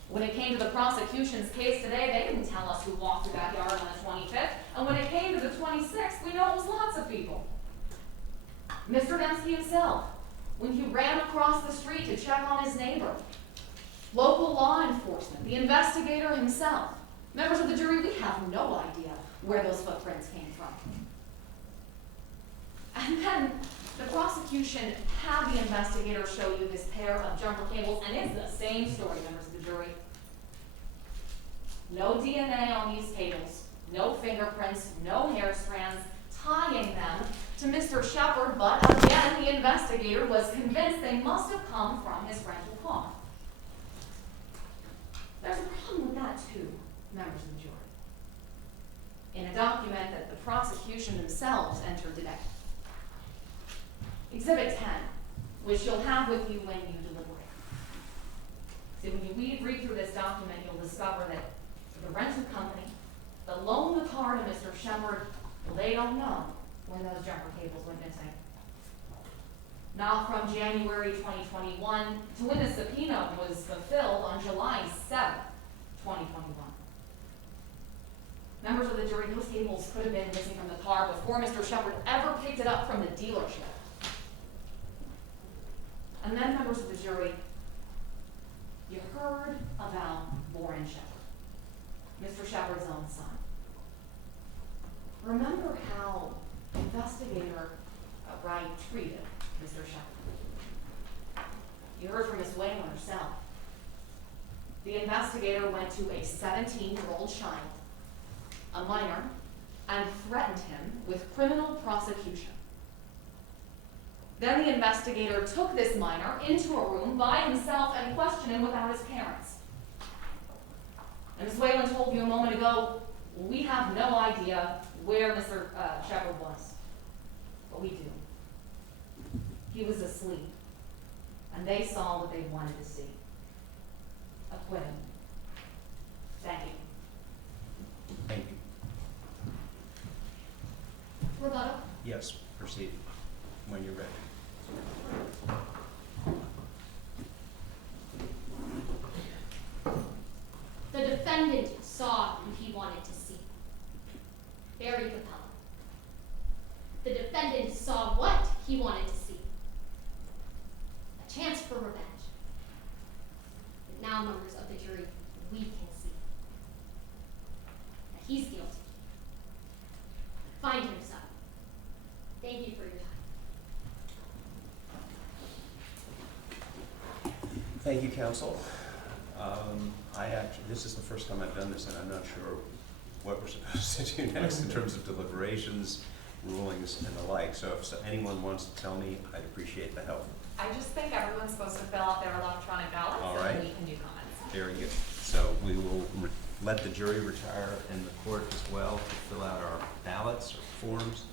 When it came to the prosecution's case today, they didn't tell us who walked through that yard on the 25th. And when it came to the 26th, we know it was lots of people. Mr. Dembski himself, when he ran across the street to check on his neighbor. Local law enforcement, the investigator himself. Members of the jury, we have no idea where those footprints came from. And then the prosecution had the investigator show you this pair of jumper cables, and it's the same story, members of the jury. No DNA on these cables, no fingerprints, no hair strands tying them to Mr. Shepard, but again, the investigator was convinced they must have come from his rental car. There's a problem with that too, members of the jury. In a document that the prosecution themselves entered today, Exhibit 10, which you'll have with you when you deliberate. See, when you read through this document, you'll discover that the rental company that loaned the car to Mr. Shepard, well, they don't know when those jumper cables went missing. Not from January 2021 to when the subpoena was fulfilled on July 7th, 2021. Members of the jury, those cables could have been missing from the car before Mr. Shepard ever picked it up from the dealership. And then, members of the jury, you heard about Lauren Shepard, Mr. Shepard's own son. Remember how investigator Wright treated Mr. Shepard. You heard from Ms. Whalen herself. The investigator went to a 17-year-old child, a minor, and threatened him with criminal prosecution. Then the investigator took this minor into a room by himself and questioned him without his parents. And Ms. Whalen told you a moment ago, we have no idea where Mr. Shepard was, but we do. He was asleep, and they saw what they wanted to see. Acquit him. Thank you. Thank you. Rebuttal. Yes, proceed when you're ready. The defendant saw what he wanted to see. Very compelling. The defendant saw what he wanted to see. A chance for revenge. But now, members of the jury, we can see that he's guilty. Find him so. Thank you for your time. Thank you, counsel. This is the first time I've done this, and I'm not sure what we're supposed to do next in terms of deliberations, rulings, and the like. So if anyone wants to tell me, I'd appreciate the help. I just think everyone's supposed to fill out their electronic ballots, All and right. then we can do comments. Very good. So we will let the jury retire and the court as well to fill out our ballots or forms.